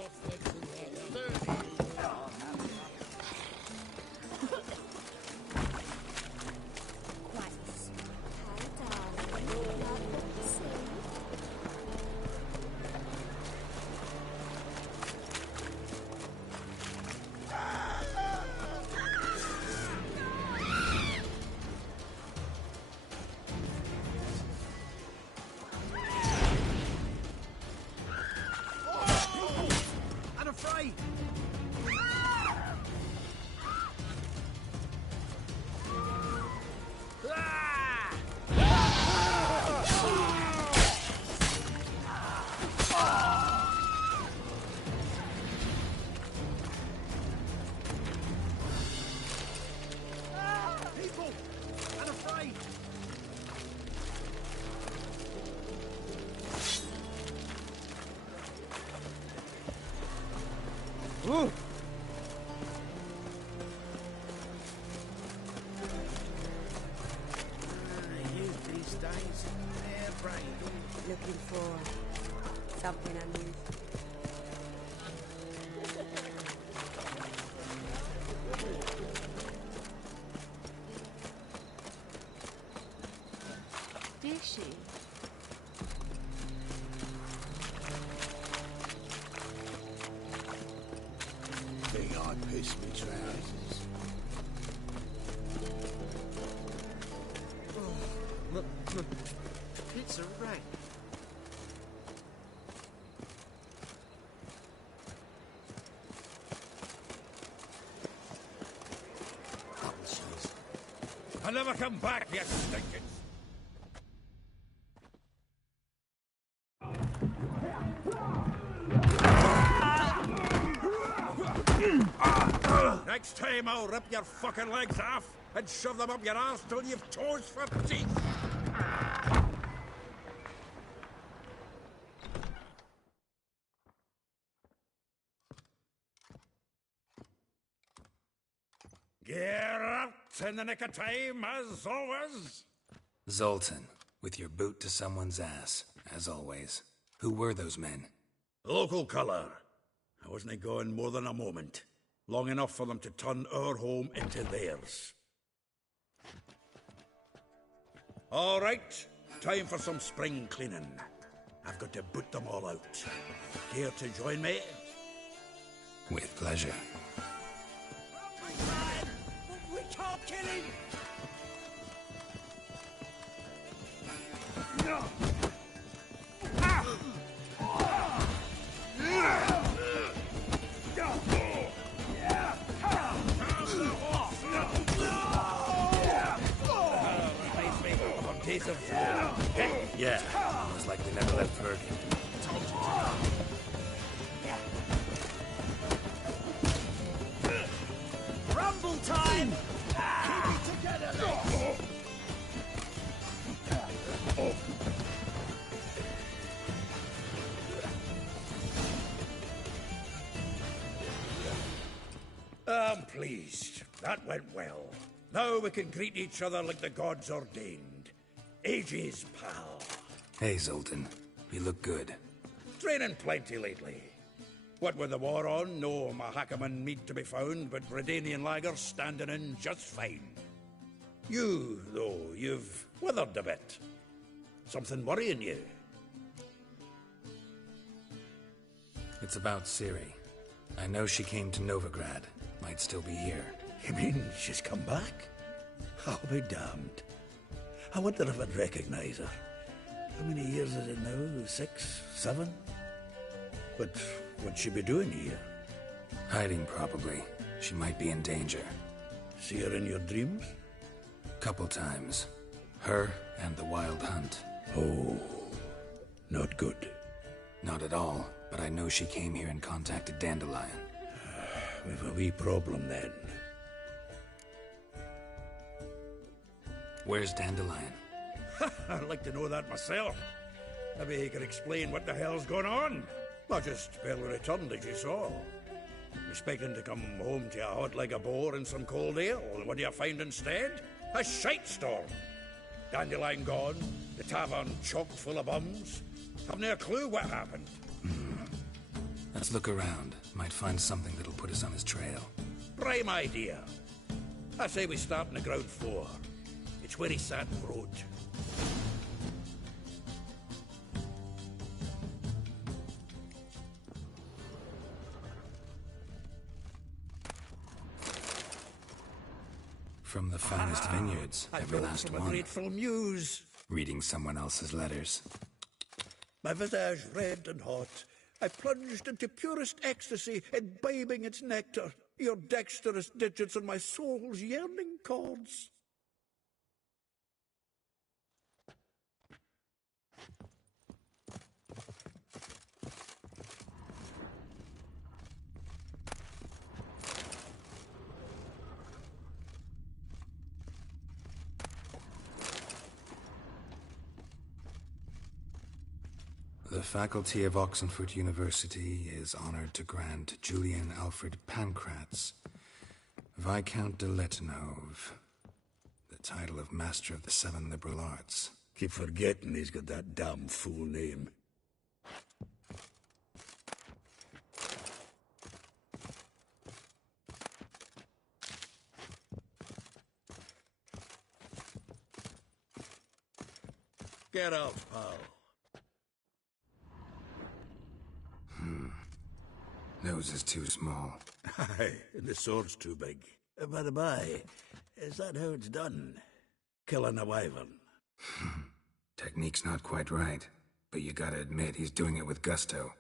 something unusual. Did she? Think I pissed me trousers. It's a rain. I'll never come back, you stinking. Next time I'll rip your fucking legs off and shove them up your arse till you've toes for teeth. Get out in the nick of time, as always. Zoltan, with your boot to someone's ass, as always. Who were those men? Local colour. I wasn't going more than a moment. Long enough for them to turn our home into theirs. All right, time for some spring cleaning. I've got to boot them all out. Care to join me? With pleasure. We can't kill him! No! Case of... Yeah, most likely never left Bergen. Rumble time! Keep it together, let's! I'm pleased. That went well. Now we can greet each other like the gods ordained. Ages, pal. Hey, Zoltan. You look good. Training plenty lately. What with the war on, no Mahakaman meat to be found, but Redanian lagers standing in just fine. You, though, you've withered a bit. Something worrying you? It's about Ciri. I know she came to Novigrad. Might still be here. You mean she's come back? I'll be damned. I wonder if I'd recognize her. How many years is it now? 6, 7? But what'd she be doing here? Hiding, probably. She might be in danger. See her in your dreams? Couple times. Her and the Wild Hunt. Oh, not good. Not at all, but I know she came here and contacted Dandelion. We've a wee problem then. Where's Dandelion? I'd like to know that myself. Maybe he could explain what the hell's going on. Not just barely returned, as you saw. Expecting to come home to a hot leg of boar and some cold ale, and what do you find instead? A shite storm. Dandelion gone, the tavern chock full of bums. Haven't a clue what happened. Let's look around. Might find something that'll put us on his trail. Prime idea. I say we start on the ground floor. It's where he sat and wrote. From the finest vineyards, every last from a one. grateful muse. Reading someone else's letters. My visage red and hot, I plunged into purest ecstasy, imbibing its nectar, your dexterous digits on my soul's yearning chords. The faculty of Oxenford University is honored to grant Julian Alfred Pancratz, Viscount de Letenhove, the title of Master of the Seven Liberal Arts. Keep forgetting he's got that damn fool name. Get out, pal. Nose is too small. Aye, and the sword's too big. By the by, is that how it's done? Killing a wyvern? Technique's not quite right, but you gotta admit he's doing it with gusto.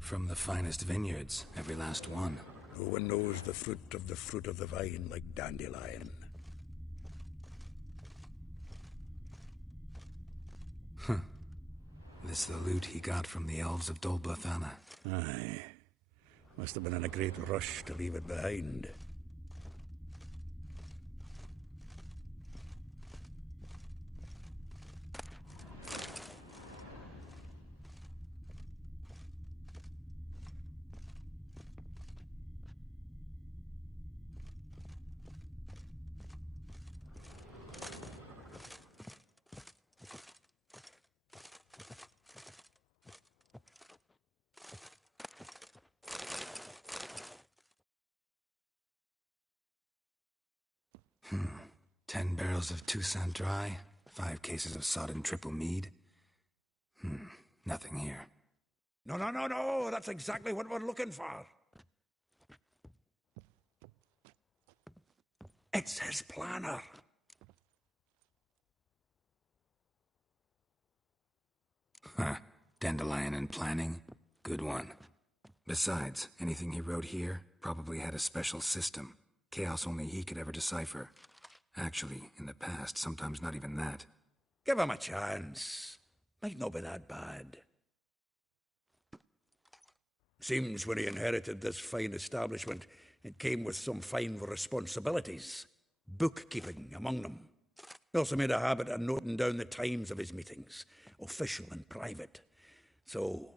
From the finest vineyards, every last one. No one knows the fruit of the vine like Dandelion. This the loot he got from the elves of Dol Blathanna. Aye. Must have been in a great rush to leave it behind. — 10 barrels of Toussaint Dry, 5 cases of sodden triple mead. Nothing here. No, that's exactly what we're looking for. It's his planner. Dandelion and planning? Good one. Besides, anything he wrote here probably had a special system. Chaos only he could ever decipher. Actually, in the past, sometimes not even that. Give him a chance. Might not be that bad. Seems when he inherited this fine establishment, it came with some fine responsibilities. Bookkeeping among them. He also made a habit of noting down the times of his meetings, official and private. So,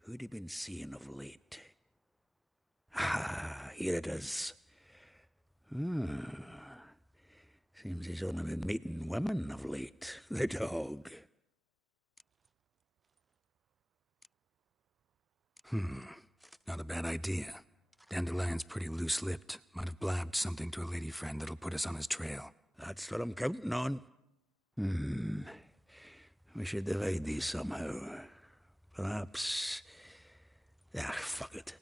who'd he been seeing of late? Here it is. Seems he's only been meeting women of late, the dog. Not a bad idea. Dandelion's pretty loose-lipped. Might have blabbed something to a lady friend that'll put us on his trail. That's what I'm counting on. We should divide these somehow. Perhaps... fuck it.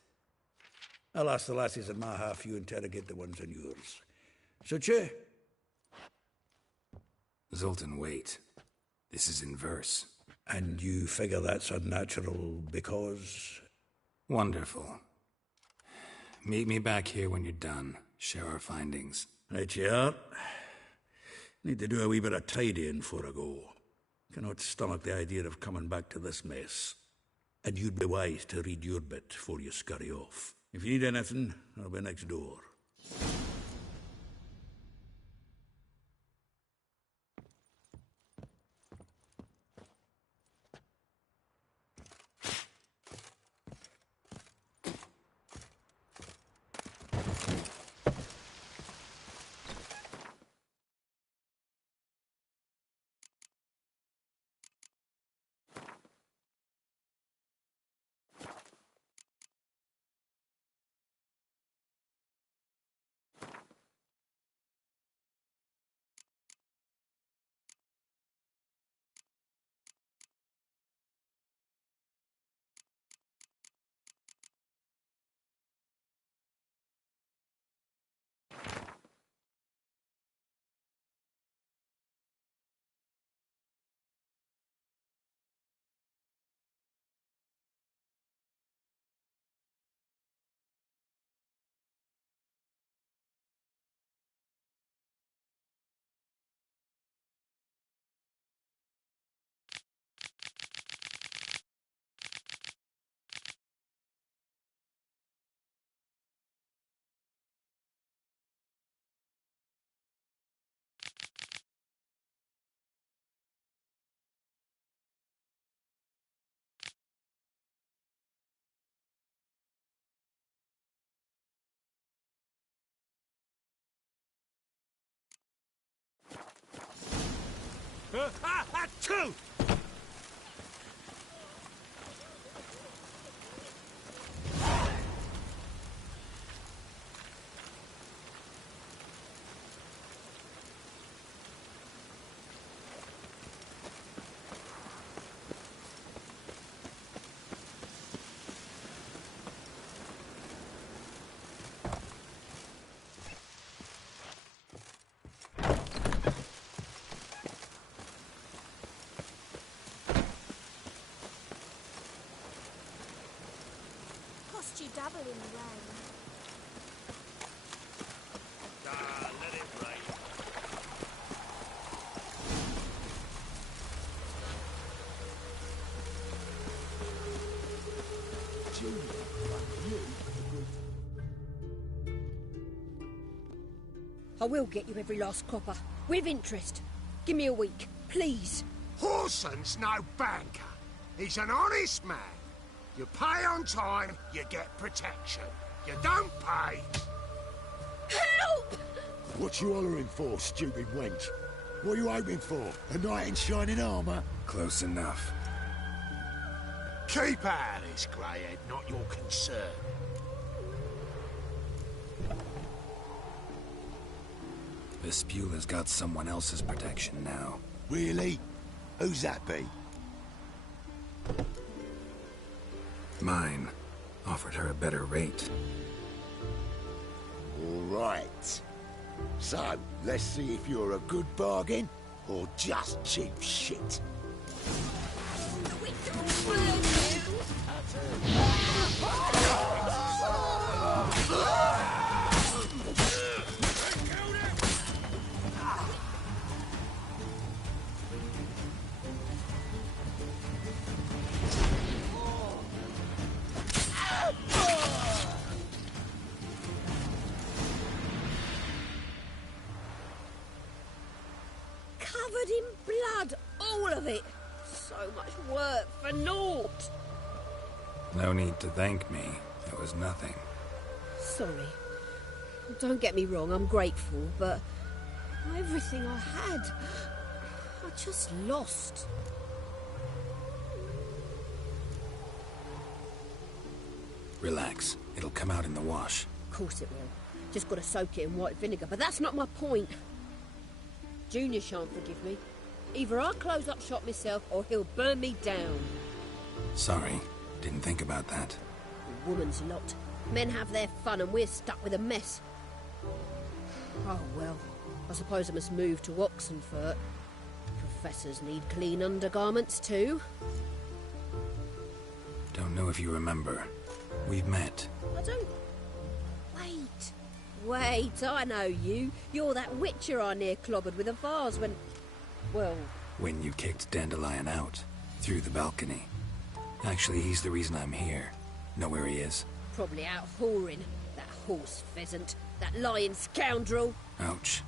I'll ask the lassies in my half, you interrogate the ones in yours. Should you? Zoltan, wait. This is in verse. And you figure that's unnatural because... Wonderful. Meet me back here when you're done. Share our findings. Right you are. Need to do a wee bit of tidying before I go. Cannot stomach the idea of coming back to this mess. And you'd be wise to read your bit before you scurry off. If you need anything, I'll be next door. Achoo! Cost you double in the rain. Ah, let it rain. I will get you every last copper, with interest. Give me a week, please. Horson's no banker. He's an honest man. You pay on time, you get protection. You don't pay... Help! What you hollering for, stupid wench? What are you hoping for? A knight in shining armour? Close enough. Keep out of this, greyhead, not your concern. Vespula's got someone else's protection now. Really? Who's that be? Mine. Offered her a better rate. All right. So, let's see if you're a good bargain or just cheap shit. Covered in blood, all of it. So much work for naught. No need to thank me. It was nothing. Sorry. Don't get me wrong, I'm grateful, but everything I had, I just lost. Relax. It'll come out in the wash. Of course it will. Just got to soak it in white vinegar, but that's not my point. Junior shan't forgive me. Either I'll close up shop myself or he'll burn me down. Sorry. Didn't think about that. A woman's lot. Men have their fun and we're stuck with a mess. Oh well, I suppose I must move to Oxenfurt. Professors need clean undergarments too. Don't know if you remember. We've met. I don't... Wait, I know you. You're that witcher I near clobbered with a vase when... Well... When you kicked Dandelion out. Through the balcony. Actually, he's the reason I'm here. Know where he is? Probably out whoring. That horse pheasant. That lying scoundrel. Ouch.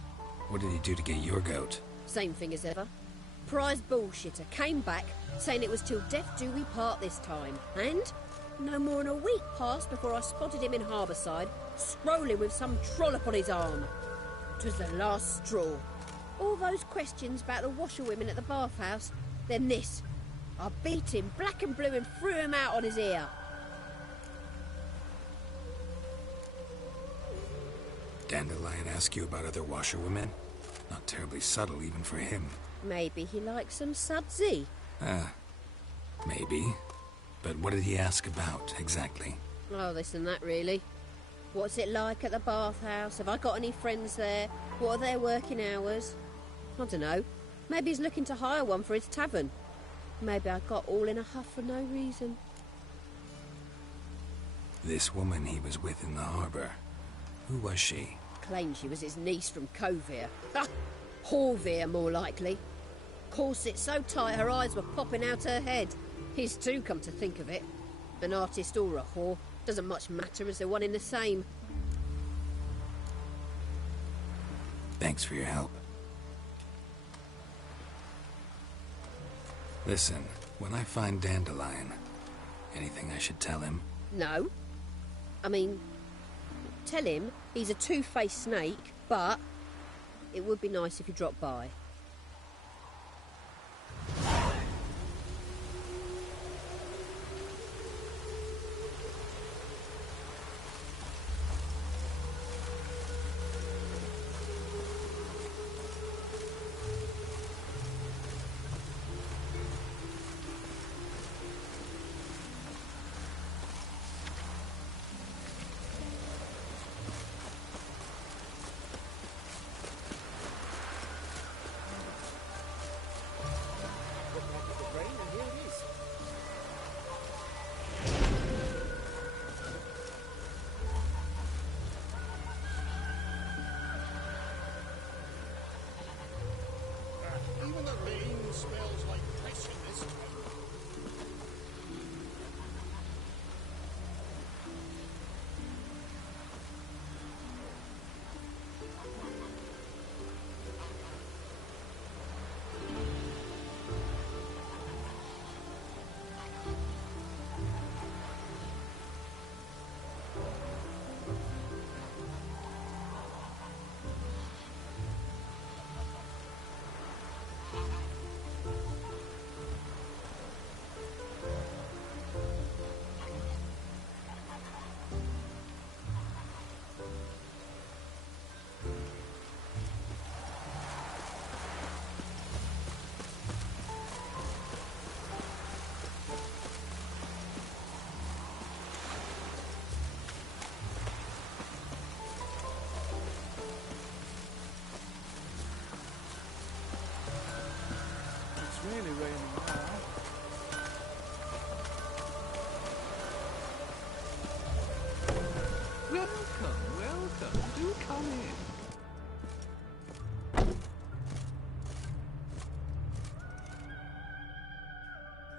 What did he do to get your goat? Same thing as ever. Prize bullshitter came back, saying it was till death do we part this time. And no more than a week passed before I spotted him in Harbourside, scrolling with some trollop on his arm. 'Twas the last straw. All those questions about the washerwomen at the bathhouse, then this. I beat him black and blue and threw him out on his ear. Dandelion ask you about other washerwomen? Not terribly subtle even for him. Maybe he likes some sudsy. Maybe. But what did he ask about, exactly? Oh, this and that, really. What's it like at the bathhouse? Have I got any friends there? What are their working hours? I don't know. Maybe he's looking to hire one for his tavern. Maybe I got all in a huff for no reason. This woman he was with in the harbour. Who was she? Claimed she was his niece from Kovir. Horvir, more likely. Corset so tight her eyes were popping out her head. His too, come to think of it. An artist or a whore. Doesn't much matter as they're one in the same. Thanks for your help. Listen, when I find Dandelion, anything I should tell him? No. I mean, tell him he's a two-faced snake, but it would be nice if he dropped by.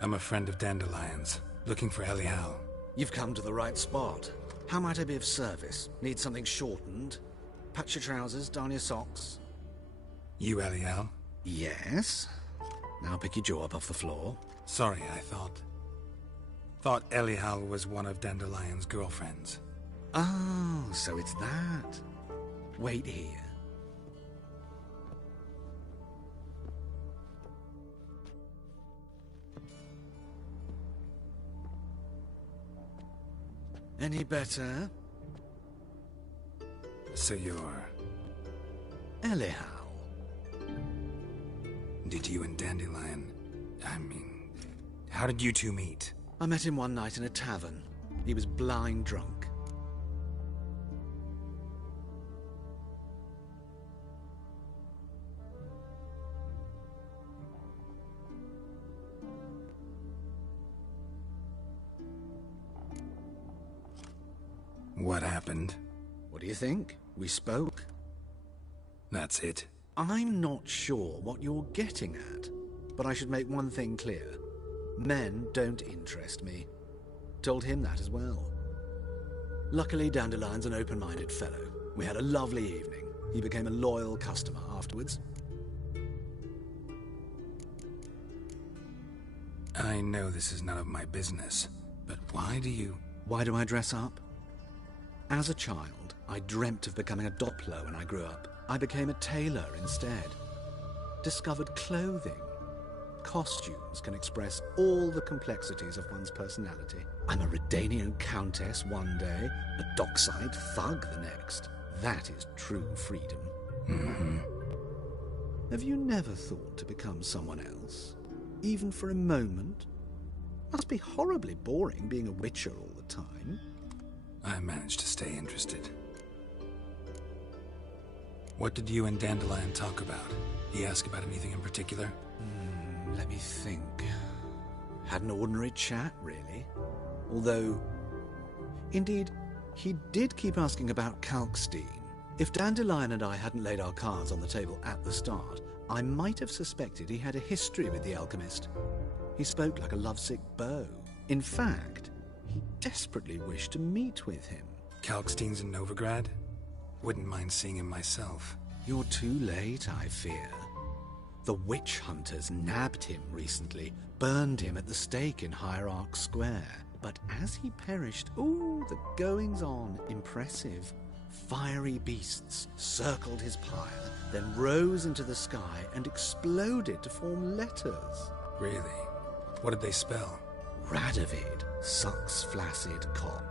I'm a friend of Dandelion's, looking for Elial. You've come to the right spot. How might I be of service? Need something shortened? Patch your trousers, darn your socks. You Elial? Yes. Now pick your jaw up off the floor. Sorry, I thought Elial was one of Dandelion's girlfriends. Oh, so it's that. Wait here. Any better? So you're... Elial. Did you and Dandelion... how did you two meet? I met him one night in a tavern. He was blind drunk. What happened? What do you think? We spoke. That's it. I'm not sure what you're getting at, but I should make one thing clear. Men don't interest me. Told him that as well. Luckily, Dandelion's an open-minded fellow. We had a lovely evening. He became a loyal customer afterwards. I know this is none of my business, but why do you... Why do I dress up? As a child, I dreamt of becoming a Doppler when I grew up. I became a tailor instead. Discovered clothing. Costumes can express all the complexities of one's personality. I'm a Redanian countess one day, a dockside thug the next. That is true freedom. Mm-hmm. Have you never thought to become someone else? Even for a moment? Must be horribly boring being a witcher all the time. I managed to stay interested. What did you and Dandelion talk about? He ask about anything in particular? Let me think. Had an ordinary chat, really. Although, indeed, he did keep asking about Kalkstein. If Dandelion and I hadn't laid our cards on the table at the start, I might have suspected he had a history with the alchemist. He spoke like a lovesick beau. In fact, he desperately wished to meet with him. Kalkstein's in Novigrad? Wouldn't mind seeing him myself. You're too late, I fear. The witch hunters nabbed him recently, burned him at the stake in Hierarch Square. But as he perished, the goings-on, impressive. Fiery beasts circled his pyre, then rose into the sky and exploded to form letters. Really? What did they spell? Radovid sucks flaccid cock.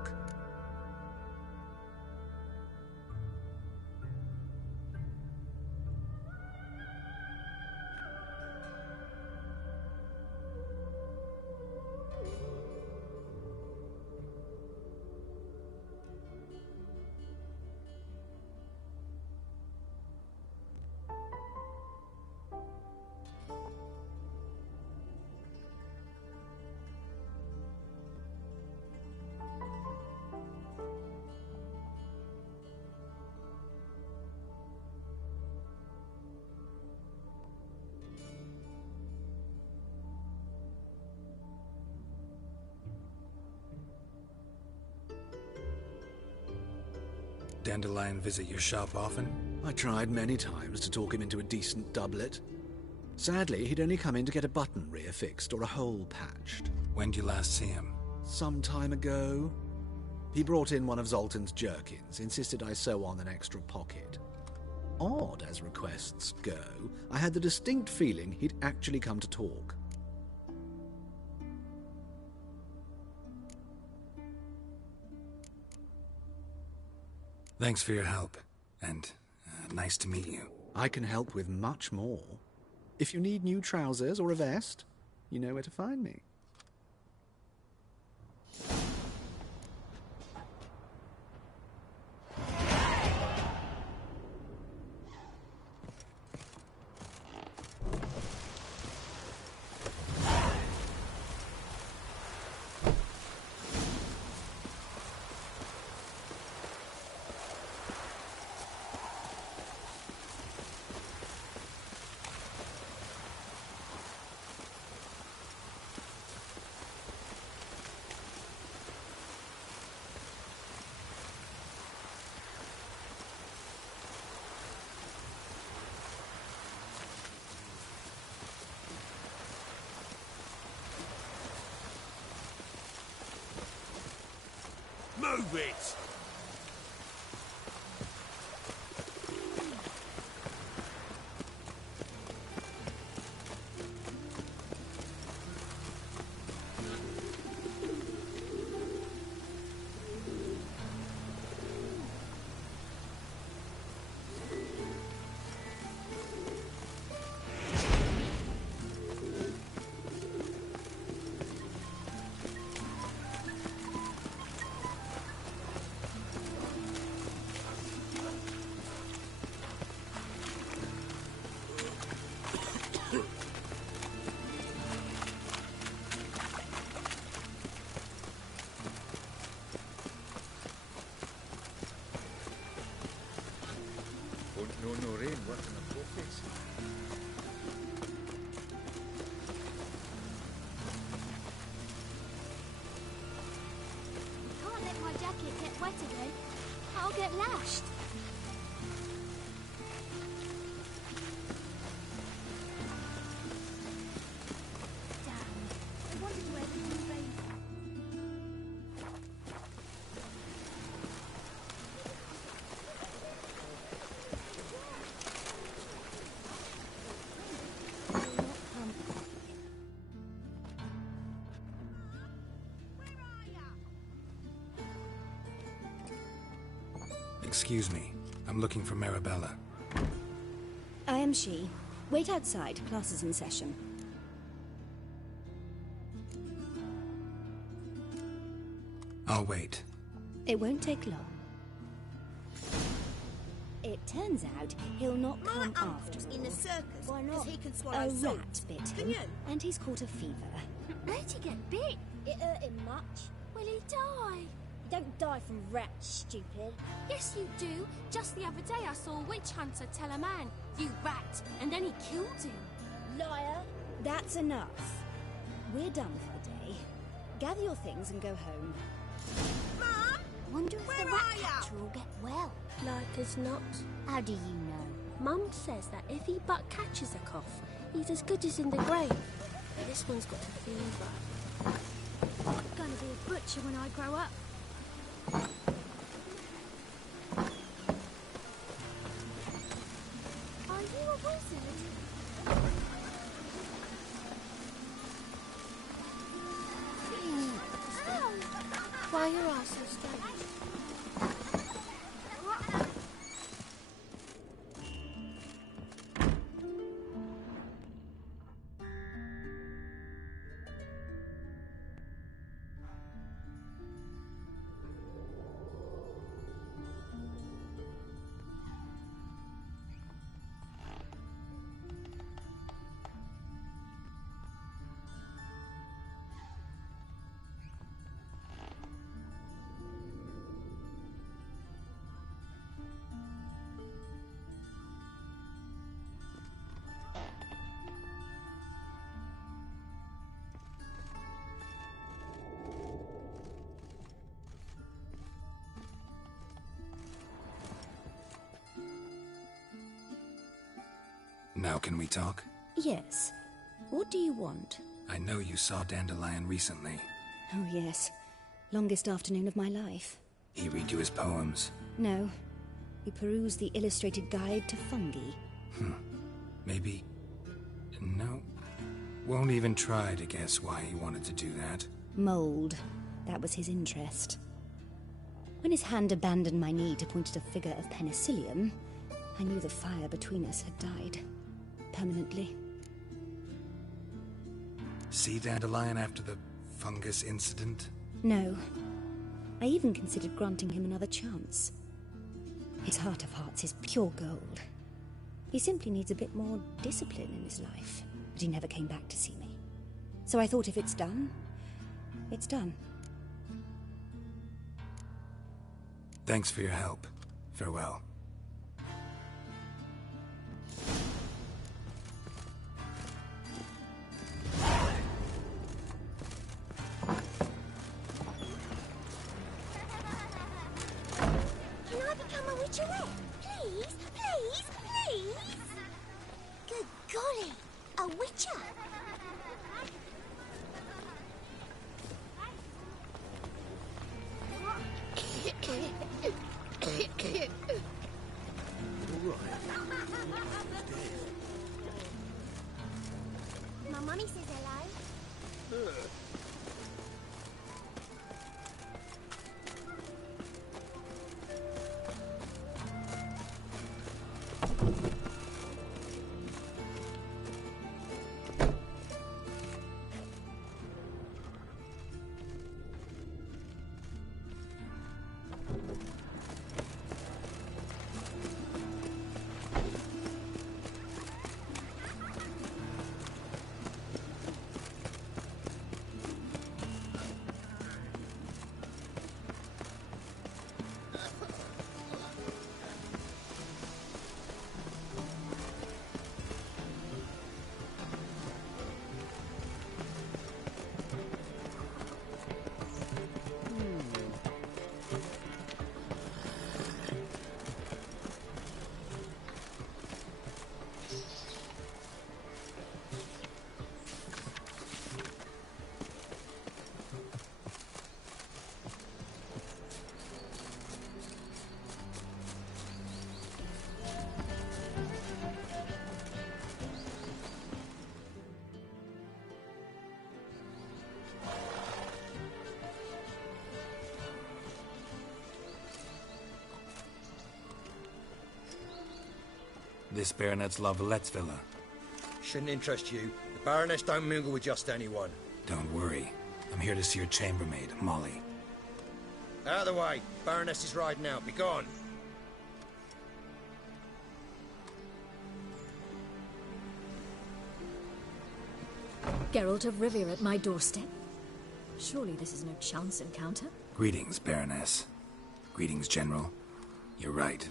Dandelion visit your shop often? I tried many times to talk him into a decent doublet. Sadly, he'd only come in to get a button reaffixed or a hole patched. When'd you last see him? Some time ago. He brought in one of Zoltan's jerkins, insisted I sew on an extra pocket. Odd as requests go, I had the distinct feeling he'd actually come to talk. Thanks for your help, and nice to meet you. I can help with much more. If you need new trousers or a vest, you know where to find me. Move it! No rain, working on both face. Can't let my jacket get wet again. I'll get lashed. Damn. I wanted to wear the new rain. Excuse me. I'm looking for Marabella. I am she. Wait outside. Class is in session. I'll wait. It won't take long. It turns out he'll not come after all. In the circus. Why not? 'Cause he can swallow A salt. rat bit Can him, you? and he's caught a fever. Where'd he get bit? It hurt him much. Will he die? You don't die from rats, stupid. Yes, you do. Just the other day I saw a witch hunter tell a man, "You rat," and then he killed him. Liar. That's enough. We're done for the day. Gather your things and go home. Mum! Wonder if Where the rat are ya? catcher will get well. Like as not. How do you know? Mum says that if he but catches a cough, he's as good as in the grave. But this one's got a fever. I'm gonna be a butcher when I grow up. Are you a wizard? Ow! Why are your eyes so strange? Now can we talk? Yes. What do you want? I know you saw Dandelion recently. Oh, yes. Longest afternoon of my life. He read you his poems. No. We perused the illustrated guide to fungi. Maybe... No. Won't even try to guess why he wanted to do that. Mold. That was his interest. When his hand abandoned my knee to point at a figure of penicillium, I knew the fire between us had died. Permanently. See Dandelion after the fungus incident? No. I even considered granting him another chance. His heart of hearts is pure gold. He simply needs a bit more discipline in his life. But he never came back to see me. So I thought if it's done, it's done. Thanks for your help. Farewell. Can I become a witcherette? Please, please, please! Good golly, a witcher! My mummy says hello. This Baronet's La Valette's villa. Shouldn't interest you. The Baroness don't mingle with just anyone. Don't worry. I'm here to see your chambermaid, Molly. Out of the way. Baroness is riding out. Be gone. Geralt of Rivia at my doorstep? Surely this is no chance encounter? Greetings, Baroness. Greetings, General. You're right.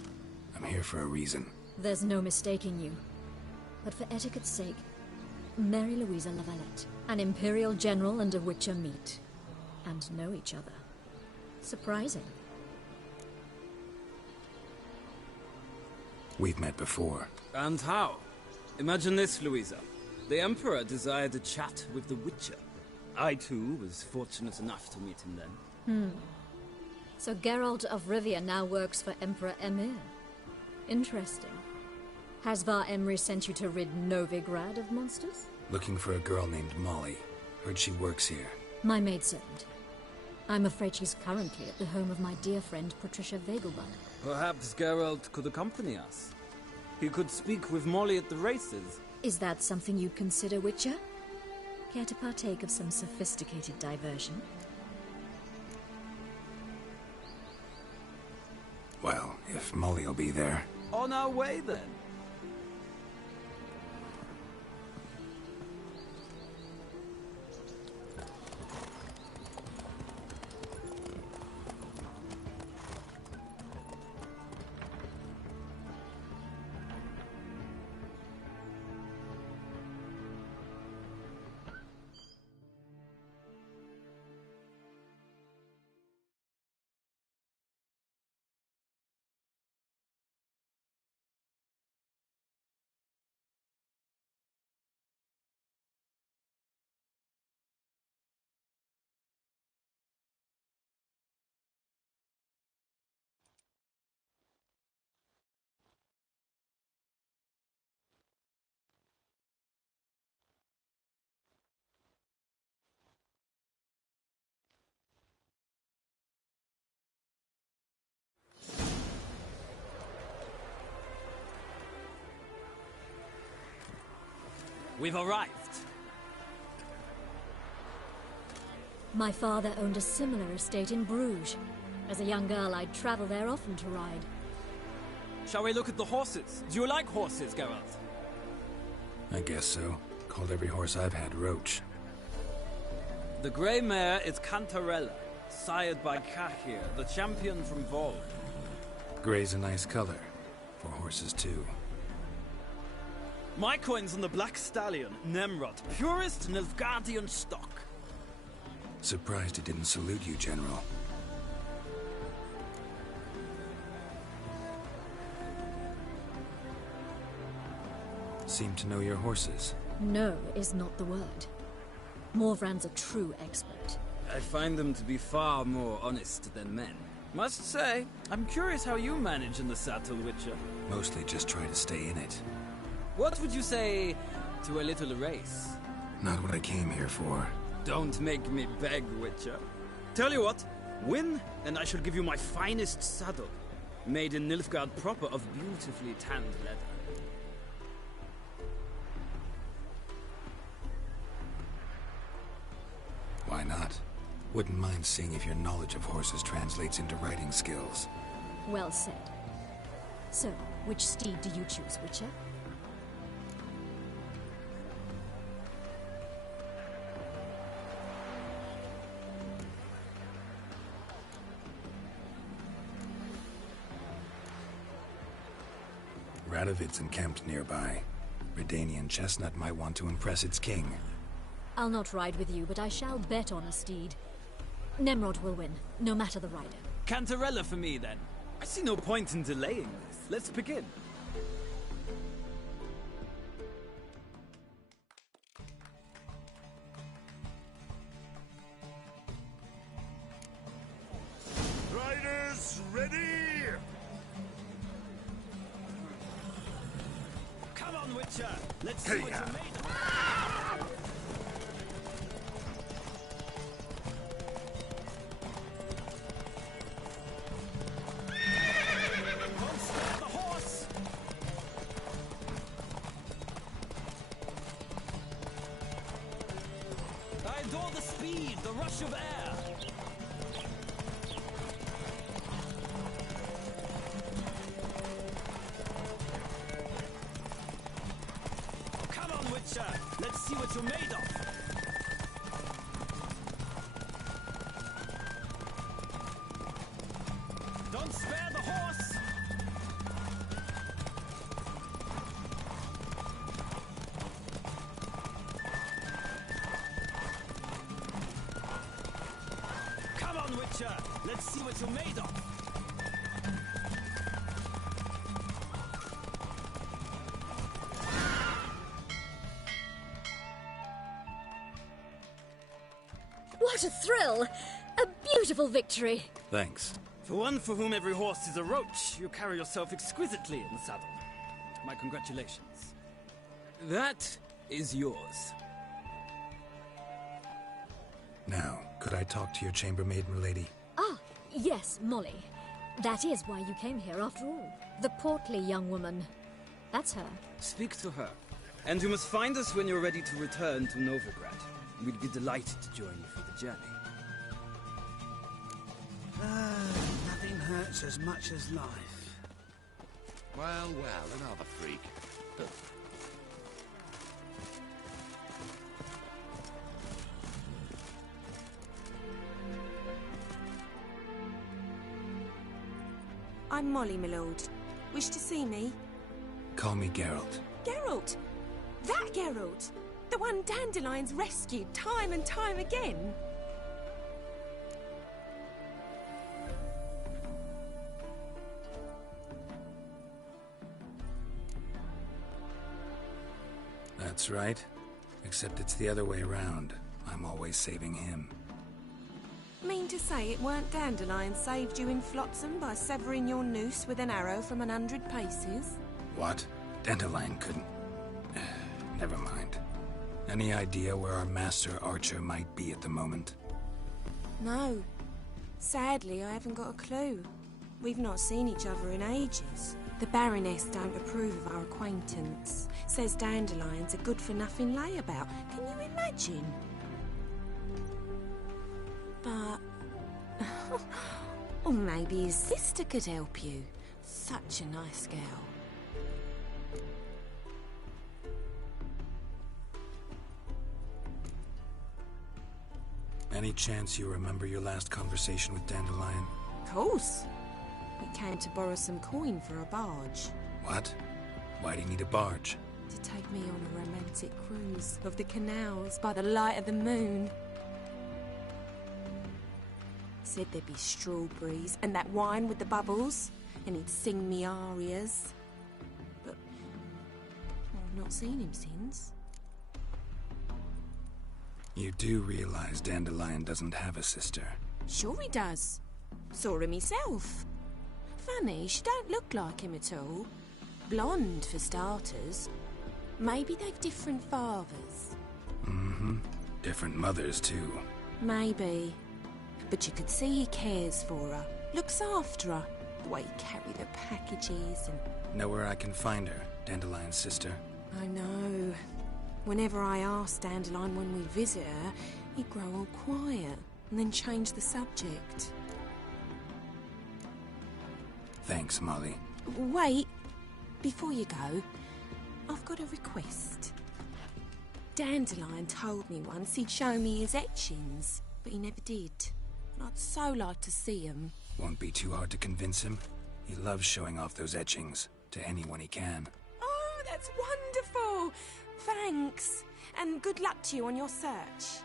I'm here for a reason. There's no mistaking you. But for etiquette's sake, Mary Louisa La Valette, an Imperial General and a Witcher meet. And know each other. Surprising. We've met before. And how? Imagine this, Louisa. The Emperor desired a chat with the Witcher. I, too, was fortunate enough to meet him then. So Geralt of Rivia now works for Emperor Emhyr. Interesting. Has Var Emry sent you to rid Novigrad of monsters? Looking for a girl named Molly. Heard she works here. My maidservant. I'm afraid she's currently at the home of my dear friend Patricia Vegelbud. Perhaps Geralt could accompany us. He could speak with Molly at the races. Is that something you'd consider, Witcher? Care to partake of some sophisticated diversion? Well, if Molly'll be there. On our way, then. We've arrived. My father owned a similar estate in Bruges. As a young girl, I'd travel there often to ride. Shall we look at the horses? Do you like horses, Geralt? I guess so. Called every horse I've had Roach. The grey mare is Cantarella, sired by Cahir, the champion from Volk. Grey's a nice color. For horses, too. My coin's on the Black Stallion, Nemrod, purest Nilfgaardian stock. Surprised it didn't salute you, General. Seem to know your horses. No is not the word. Morvran's a true expert. I find them to be far more honest than men. Must say, I'm curious how you manage in the saddle, Witcher. Mostly just try to stay in it. What would you say to a little race? Not what I came here for. Don't make me beg, Witcher. Tell you what, win, and I shall give you my finest saddle. Made in Nilfgaard proper of beautifully tanned leather. Why not? Wouldn't mind seeing if your knowledge of horses translates into riding skills. Well said. So, which steed do you choose, Witcher? Radovid's encamped nearby. Redanian Chestnut might want to impress its king. I'll not ride with you, but I shall bet on a steed. Nemrod will win, no matter the rider. Cantarella for me, then. I see no point in delaying this. Let's begin. Riders, ready? Come on, Witcher! Let's see Hey, what you're made of! Don't spare the horse! I adore the speed, the rush of air! Come on, Witcher! Let's see what you're made of! Don't spare the horse! Come on, Witcher! Let's see what you're made of! What a thrill! A beautiful victory! Thanks. For one for whom every horse is a roach, you carry yourself exquisitely in the saddle. My congratulations. That is yours. Now, could I talk to your chambermaid, milady? Ah, yes, Molly. That is why you came here after all. The portly young woman. That's her. Speak to her. And you must find us when you're ready to return to Novigrad. We'd be delighted to join you for the journey. Nothing hurts as much as life. Well, another freak. I'm Molly, my lord. Wish to see me? Call me Geralt. Geralt! That Geralt! The one Dandelion's rescued time and time again! That's right. Except it's the other way around. I'm always saving him. Mean to say it weren't Dandelion saved you in Flotsam by severing your noose with an arrow from 100 paces? What? Dandelion couldn't... Never mind. Any idea where our master archer might be at the moment? No. Sadly, I haven't got a clue. We've not seen each other in ages. The Baroness don't approve of our acquaintance. Says Dandelion's a good-for-nothing layabout. Can you imagine? But... or maybe his sister could help you. Such a nice girl. Any chance you remember your last conversation with Dandelion? Of course. He came to borrow some coin for a barge. What? Why do you need a barge? To take me on a romantic cruise of the canals by the light of the moon. Said there'd be strawberries and that wine with the bubbles, and he'd sing me arias. But I've not seen him since. You do realize Dandelion doesn't have a sister. Sure he does. Saw her myself. Funny, she don't look like him at all. Blonde, for starters. Maybe they've different fathers. Mm-hmm. Different mothers, too. Maybe. But you could see he cares for her. Looks after her. The way he carry the packages and... Know where I can find her, Dandelion's sister? I know. Whenever I ask Dandelion when we visit her, he'd grow all quiet and then change the subject. Thanks, Molly. Wait. Before you go, I've got a request. Dandelion told me once he'd show me his etchings, but he never did. And I'd so like to see them. Won't be too hard to convince him. He loves showing off those etchings to anyone he can. Oh, that's wonderful! Thanks. And good luck to you on your search.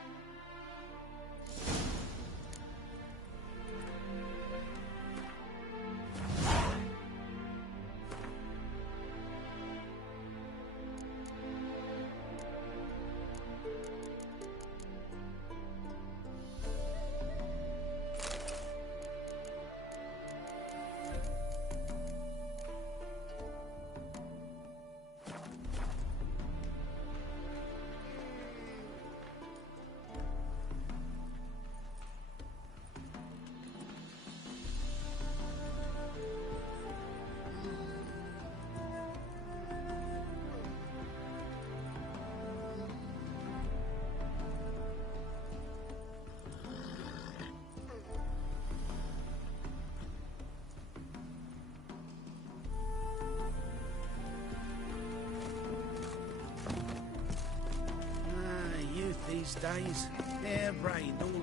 These days, hair-brained, all of them.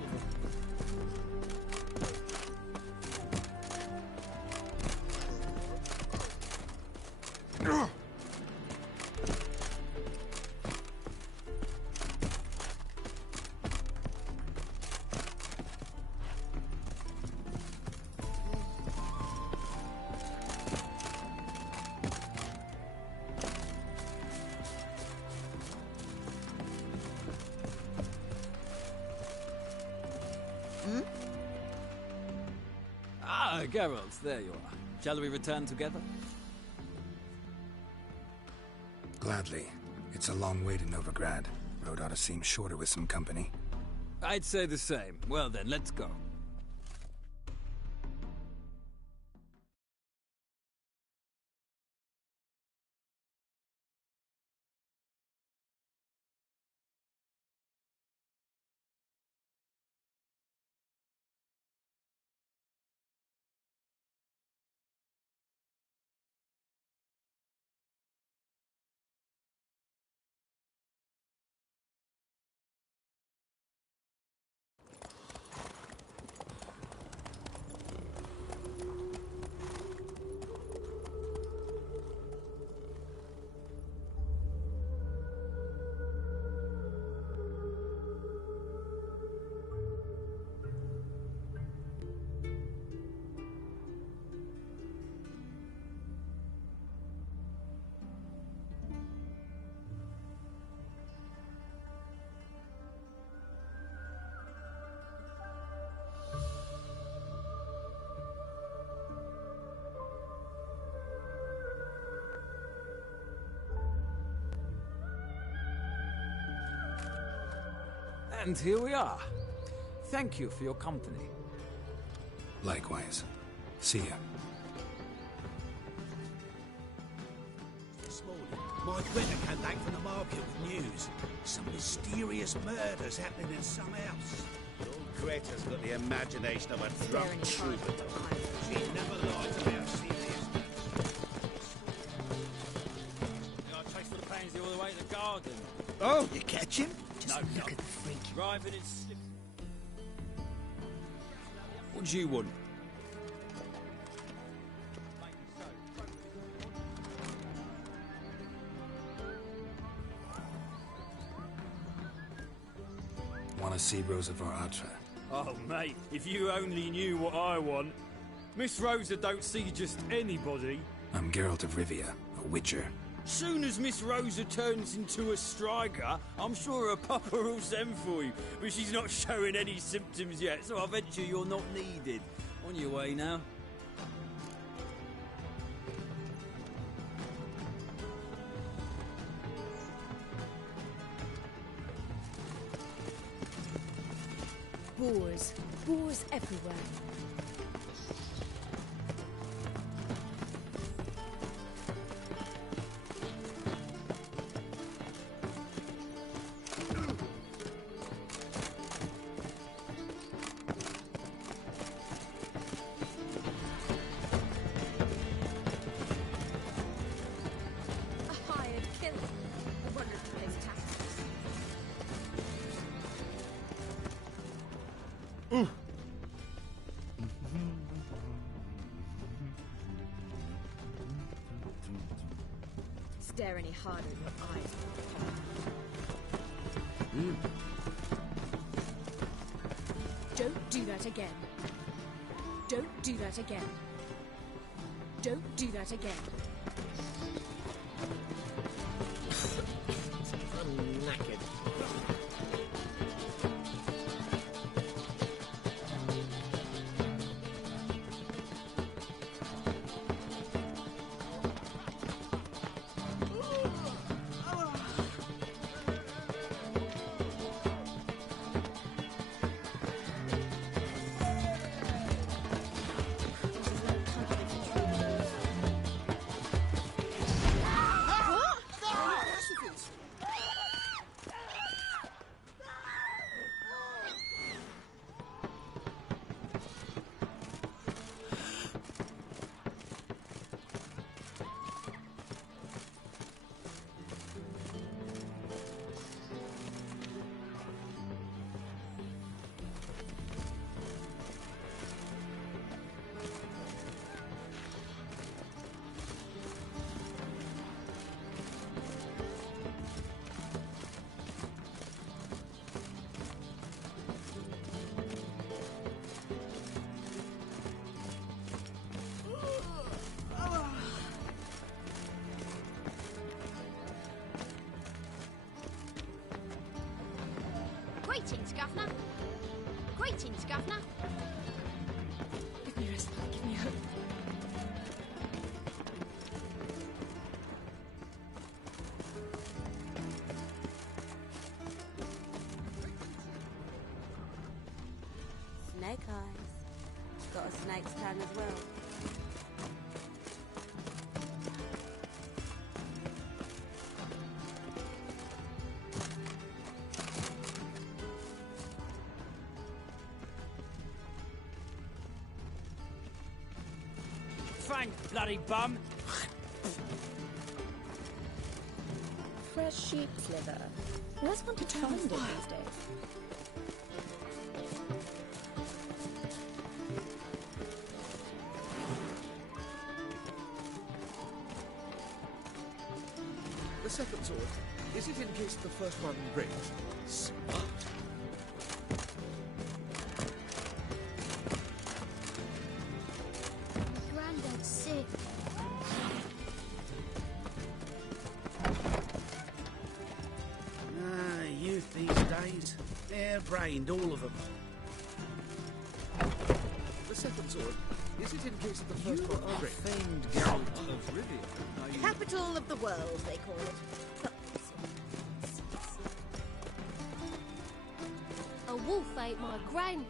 Geralt, there you are. Shall we return together? Gladly. It's a long way to Novigrad. Road ought to seem shorter with some company. I'd say the same. Well then, let's go. And here we are. Thank you for your company. Likewise. See ya. This morning, my Greta came back from the market with news. Some mysterious murders happening in some house. Old Greta's got the imagination of a drunk troubadour. She never lies about serious matters. I chased for the pansy all the way to the garden. Oh, you catch him? Just look at the freak. Driving in slip. What do you want? Want to see Rosa var Atra? Oh, mate, if you only knew what I want. Miss Rosa don't see just anybody. I'm Geralt of Rivia, a witcher. Soon as Miss Rosa turns into a striker, I'm sure her papa will send for you. But she's not showing any symptoms yet, so I venture you're not needed. On your way now. Boars. Boars everywhere. A hired killer. I wonder if he pays taxes. Stare any harder, your eyes will pop. Don't do that again. Don't do that again. Don't do that again. I'm knackered. Greetings, Governor. Greetings, Governor. Give me rest. Give me hope. Snake eyes. Got a snake's tongue as well. Fang, bloody bum! Fresh sheep's liver. Where's one to find it these days? The second sword, is it in case the first one breaks? Smart. Granddad's sick. Ah, youth these days. Hair-brained, all of them. The second sword, is it in case the first You one are breaks? famed Geralt of Rivia. Capital of the world, they call it. A wolf ate my gran.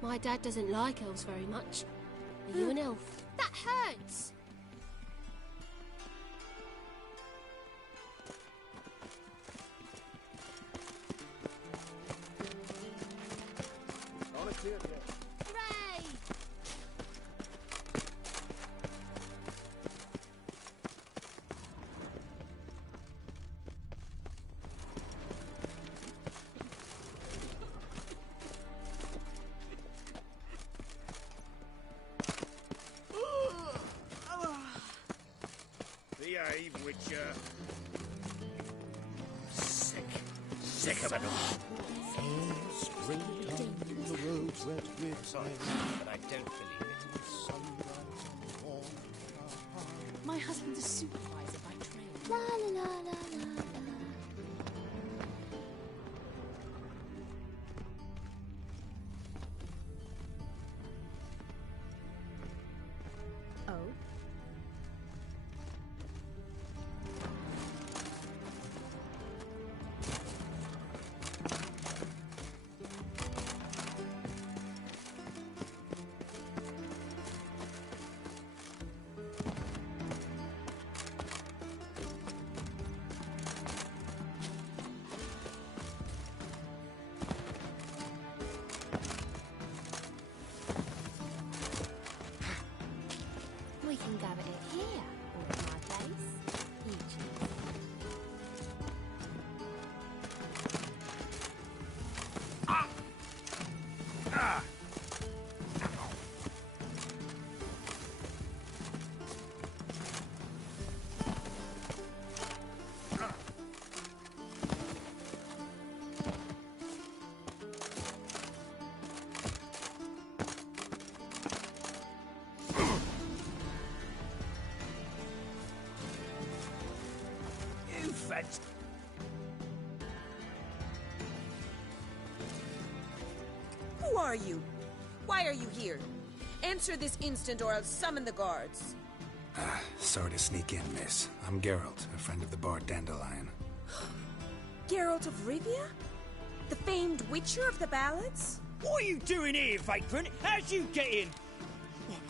My dad doesn't like elves very much. Are you an elf? That hurts! On a clear day. Hooray! Behave, Witcher. Sick. Sick of it all. The roads wet with Sorry, but I don't believe it. My husband's a supervisor by trade. La la la la la la. Oh? We can go at it here, or at my place. You choose. You fetched. Who are you? Why are you here? Answer this instant or I'll summon the guards. Sorry to sneak in, miss. I'm Geralt, a friend of the bard Dandelion. Geralt of Rivia? The famed witcher of the ballads? What are you doing here, vagrant? How'd you get in?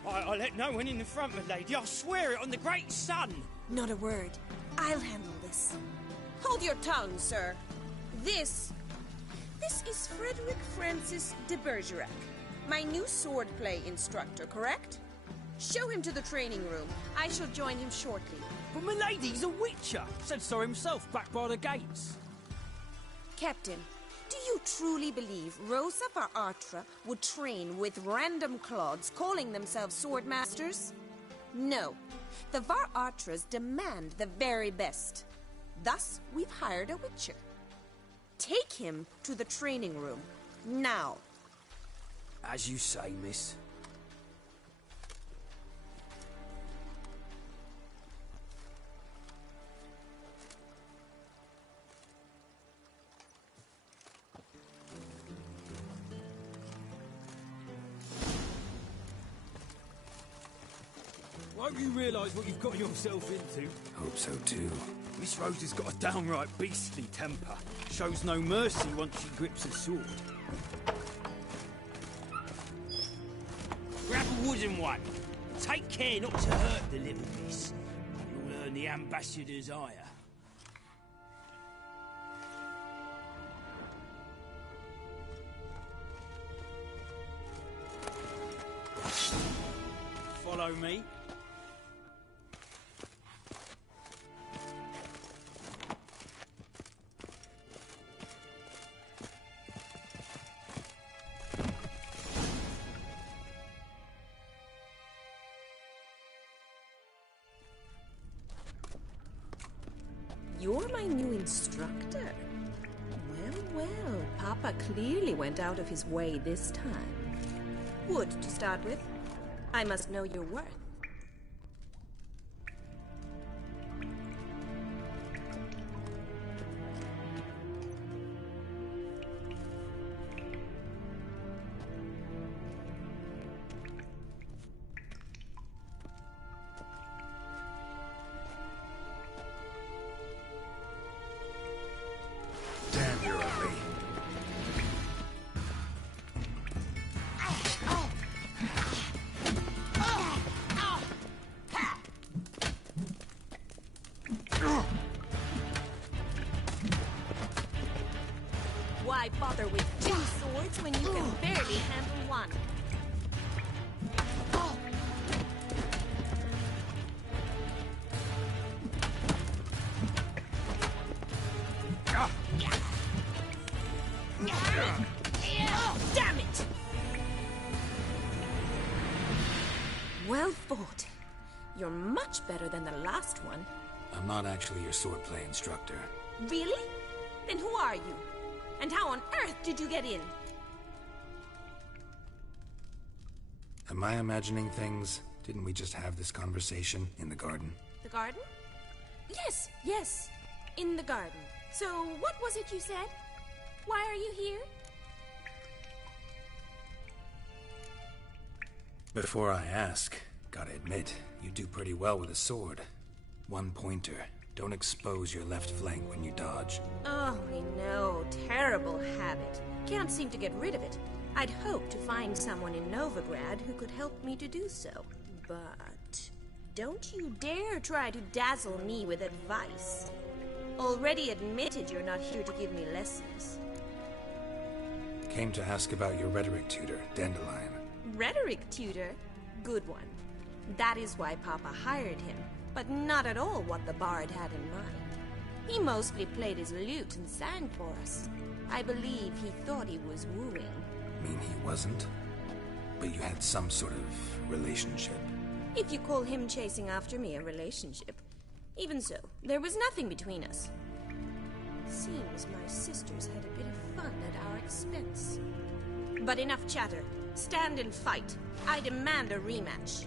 I let no one in the front, my lady. I swear it on the great sun. Not a word. I'll handle this. Hold your tongue, sir. This is Frederick Francis de Bergerac, my new swordplay instructor, correct? Show him to the training room. I shall join him shortly. But my lady's a witcher. Said so himself back by the gates. Captain, do you truly believe Rosa var Artra would train with random clods calling themselves sword masters? No. The var Artras demand the very best. Thus, we've hired a witcher. Take him to the training room, now. As you say, miss. Won't you realise what you've got yourself into? Hope so too. Miss Rose has got a downright beastly temper. Shows no mercy once she grips a sword. Grab a wooden one. Take care not to hurt the little miss. You'll earn the ambassador's ire. Follow me. You're my new instructor? Well, Papa clearly went out of his way this time. Wood, to start with. I must know your worth. Damn, you're ugly. Why bother with two swords when you can barely handle one? Damn it! Well fought. You're much better than the last one. I'm not actually your swordplay instructor. Really? Then who are you? And how on earth did you get in? Am I imagining things? Didn't we just have this conversation in the garden? The garden? Yes. In the garden. So, what was it you said? Why are you here? Before I ask, gotta admit, you do pretty well with a sword. One pointer. Don't expose your left flank when you dodge. Oh, I know. Terrible habit. Can't seem to get rid of it. I'd hoped to find someone in Novigrad who could help me to do so. But don't you dare try to dazzle me with advice. Already admitted you're not here to give me lessons. Came to ask about your rhetoric tutor, Dandelion. Rhetoric tutor? Good one. That is why Papa hired him, but not at all what the bard had in mind. He mostly played his lute and sang for us. I believe he thought he was wooing. Mean he wasn't? But you had some sort of relationship. If you call him chasing after me a relationship. Even so, there was nothing between us. Seems my sisters had a bit of fun at our expense. But enough chatter. Stand and fight. I demand a rematch.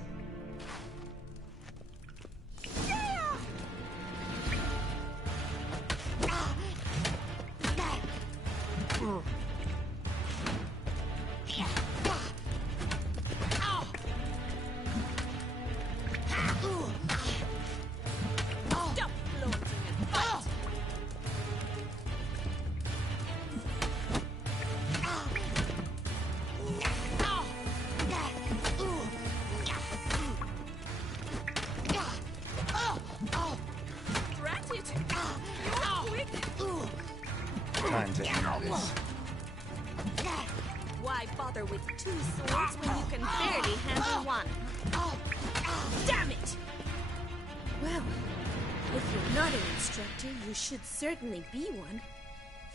Time to end this. Why bother with two swords when you can barely handle one? Damn it! Well, if you're not an instructor, you should certainly be one.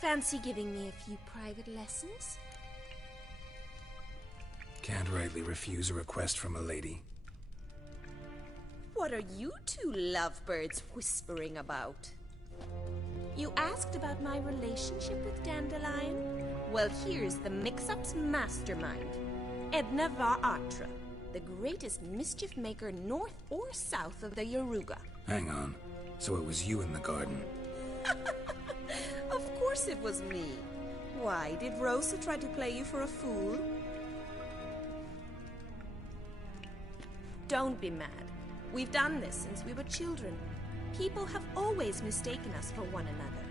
Fancy giving me a few private lessons? Can't rightly refuse a request from a lady. What are you two lovebirds whispering about? You asked about my relationship with Dandelion? Well, here's the mix-up's mastermind. Edna var Atra, the greatest mischief maker north or south of the Yaruga. Hang on. So it was you in the garden? Of course it was me. Why, did Rosa try to play you for a fool? Don't be mad. We've done this since we were children. People have always mistaken us for one another.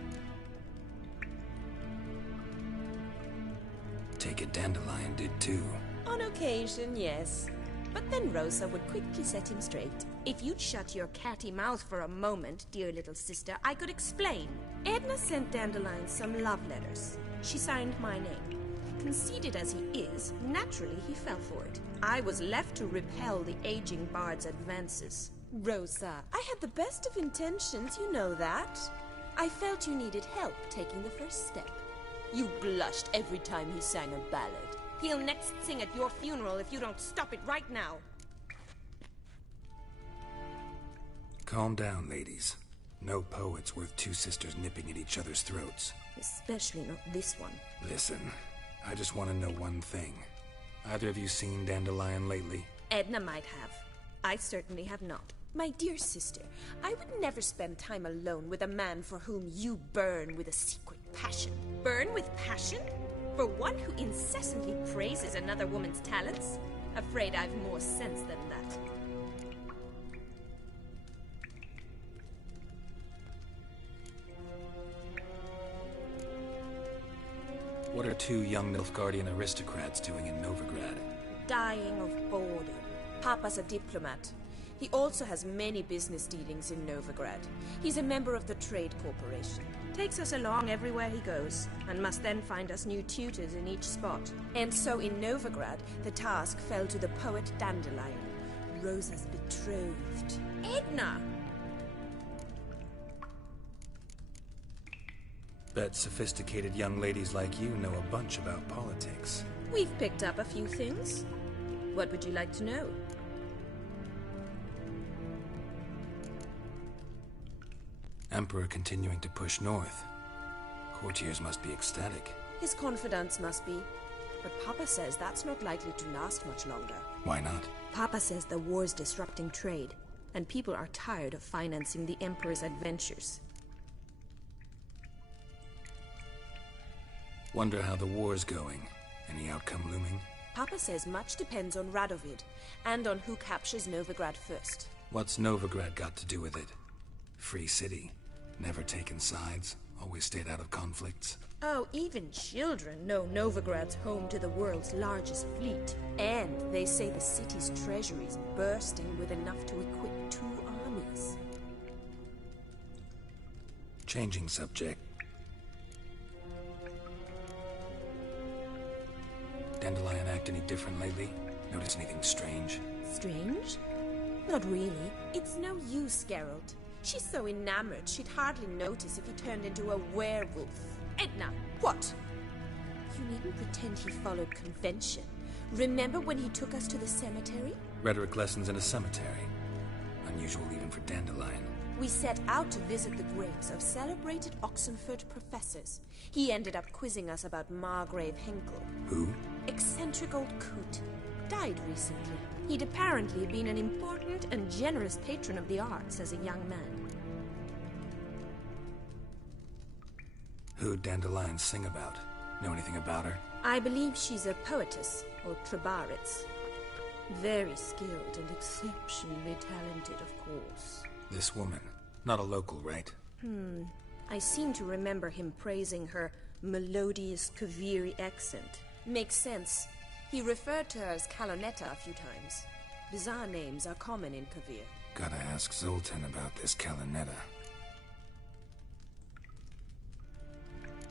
Take it Dandelion did too. On occasion, yes. But then Rosa would quickly set him straight. If you'd shut your catty mouth for a moment, dear little sister, I could explain. Edna sent Dandelion some love letters. She signed my name. Conceited as he is, naturally he fell for it. I was left to repel the aging bard's advances. Rosa, I had the best of intentions, you know that. I felt you needed help taking the first step. You blushed every time he sang a ballad. He'll next sing at your funeral if you don't stop it right now. Calm down, ladies. No poet's worth two sisters nipping at each other's throats. Especially not this one. Listen, I just want to know one thing. Either of you seen Dandelion lately? Edna might have. I certainly have not. My dear sister, I would never spend time alone with a man for whom you burn with a secret passion. Burn with passion? For one who incessantly praises another woman's talents? Afraid I've more sense than that. What are two young Nilfgaardian aristocrats doing in Novigrad? Dying of boredom. Papa's a diplomat. He also has many business dealings in Novigrad. He's a member of the Trade Corporation. Takes us along everywhere he goes, and must then find us new tutors in each spot. And so in Novigrad, the task fell to the poet Dandelion, Rosa's betrothed. Edna! Bet sophisticated young ladies like you know a bunch about politics. We've picked up a few things. What would you like to know? Emperor continuing to push north. Courtiers must be ecstatic. His confidants must be. But Papa says that's not likely to last much longer. Why not? Papa says the war's disrupting trade, and people are tired of financing the Emperor's adventures. Wonder how the war's going. Any outcome looming? Papa says much depends on Radovid, and on who captures Novigrad first. What's Novigrad got to do with it? Free city. Never taken sides. Always stayed out of conflicts. Oh, even children know Novigrad's home to the world's largest fleet. And they say the city's treasury's bursting with enough to equip 2 armies. Changing subject. Dandelion act any different lately? Notice anything strange? Strange? Not really. It's no use, Geralt. She's so enamored she'd hardly notice if he turned into a werewolf. Edna, what? You needn't pretend he followed convention. Remember when he took us to the cemetery? Rhetoric lessons in a cemetery. Unusual even for Dandelion. We set out to visit the graves of celebrated Oxenford professors. He ended up quizzing us about Margrave Henkel. Who? Eccentric old coot. Died recently. He'd apparently been an important and generous patron of the arts as a young man. Who'd Dandelion sing about? Know anything about her? I believe she's a poetess, or Trebaritz. Very skilled and exceptionally talented, of course. This woman. Not a local, right? I seem to remember him praising her melodious Kaviri accent. Makes sense. He referred to her as Calonetta a few times. Bizarre names are common in Kavir. Gotta ask Zoltan about this Calonetta.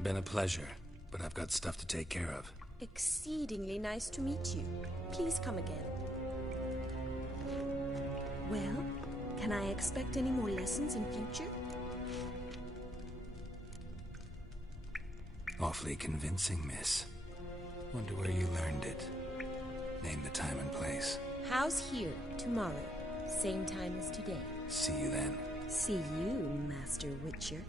Been a pleasure, but I've got stuff to take care of. Exceedingly nice to meet you. Please come again. Well, can I expect any more lessons in future? Awfully convincing, miss. Wonder where you learned it. Name the time and place. House here, tomorrow. Same time as today. See you then. See you, Master Witcher.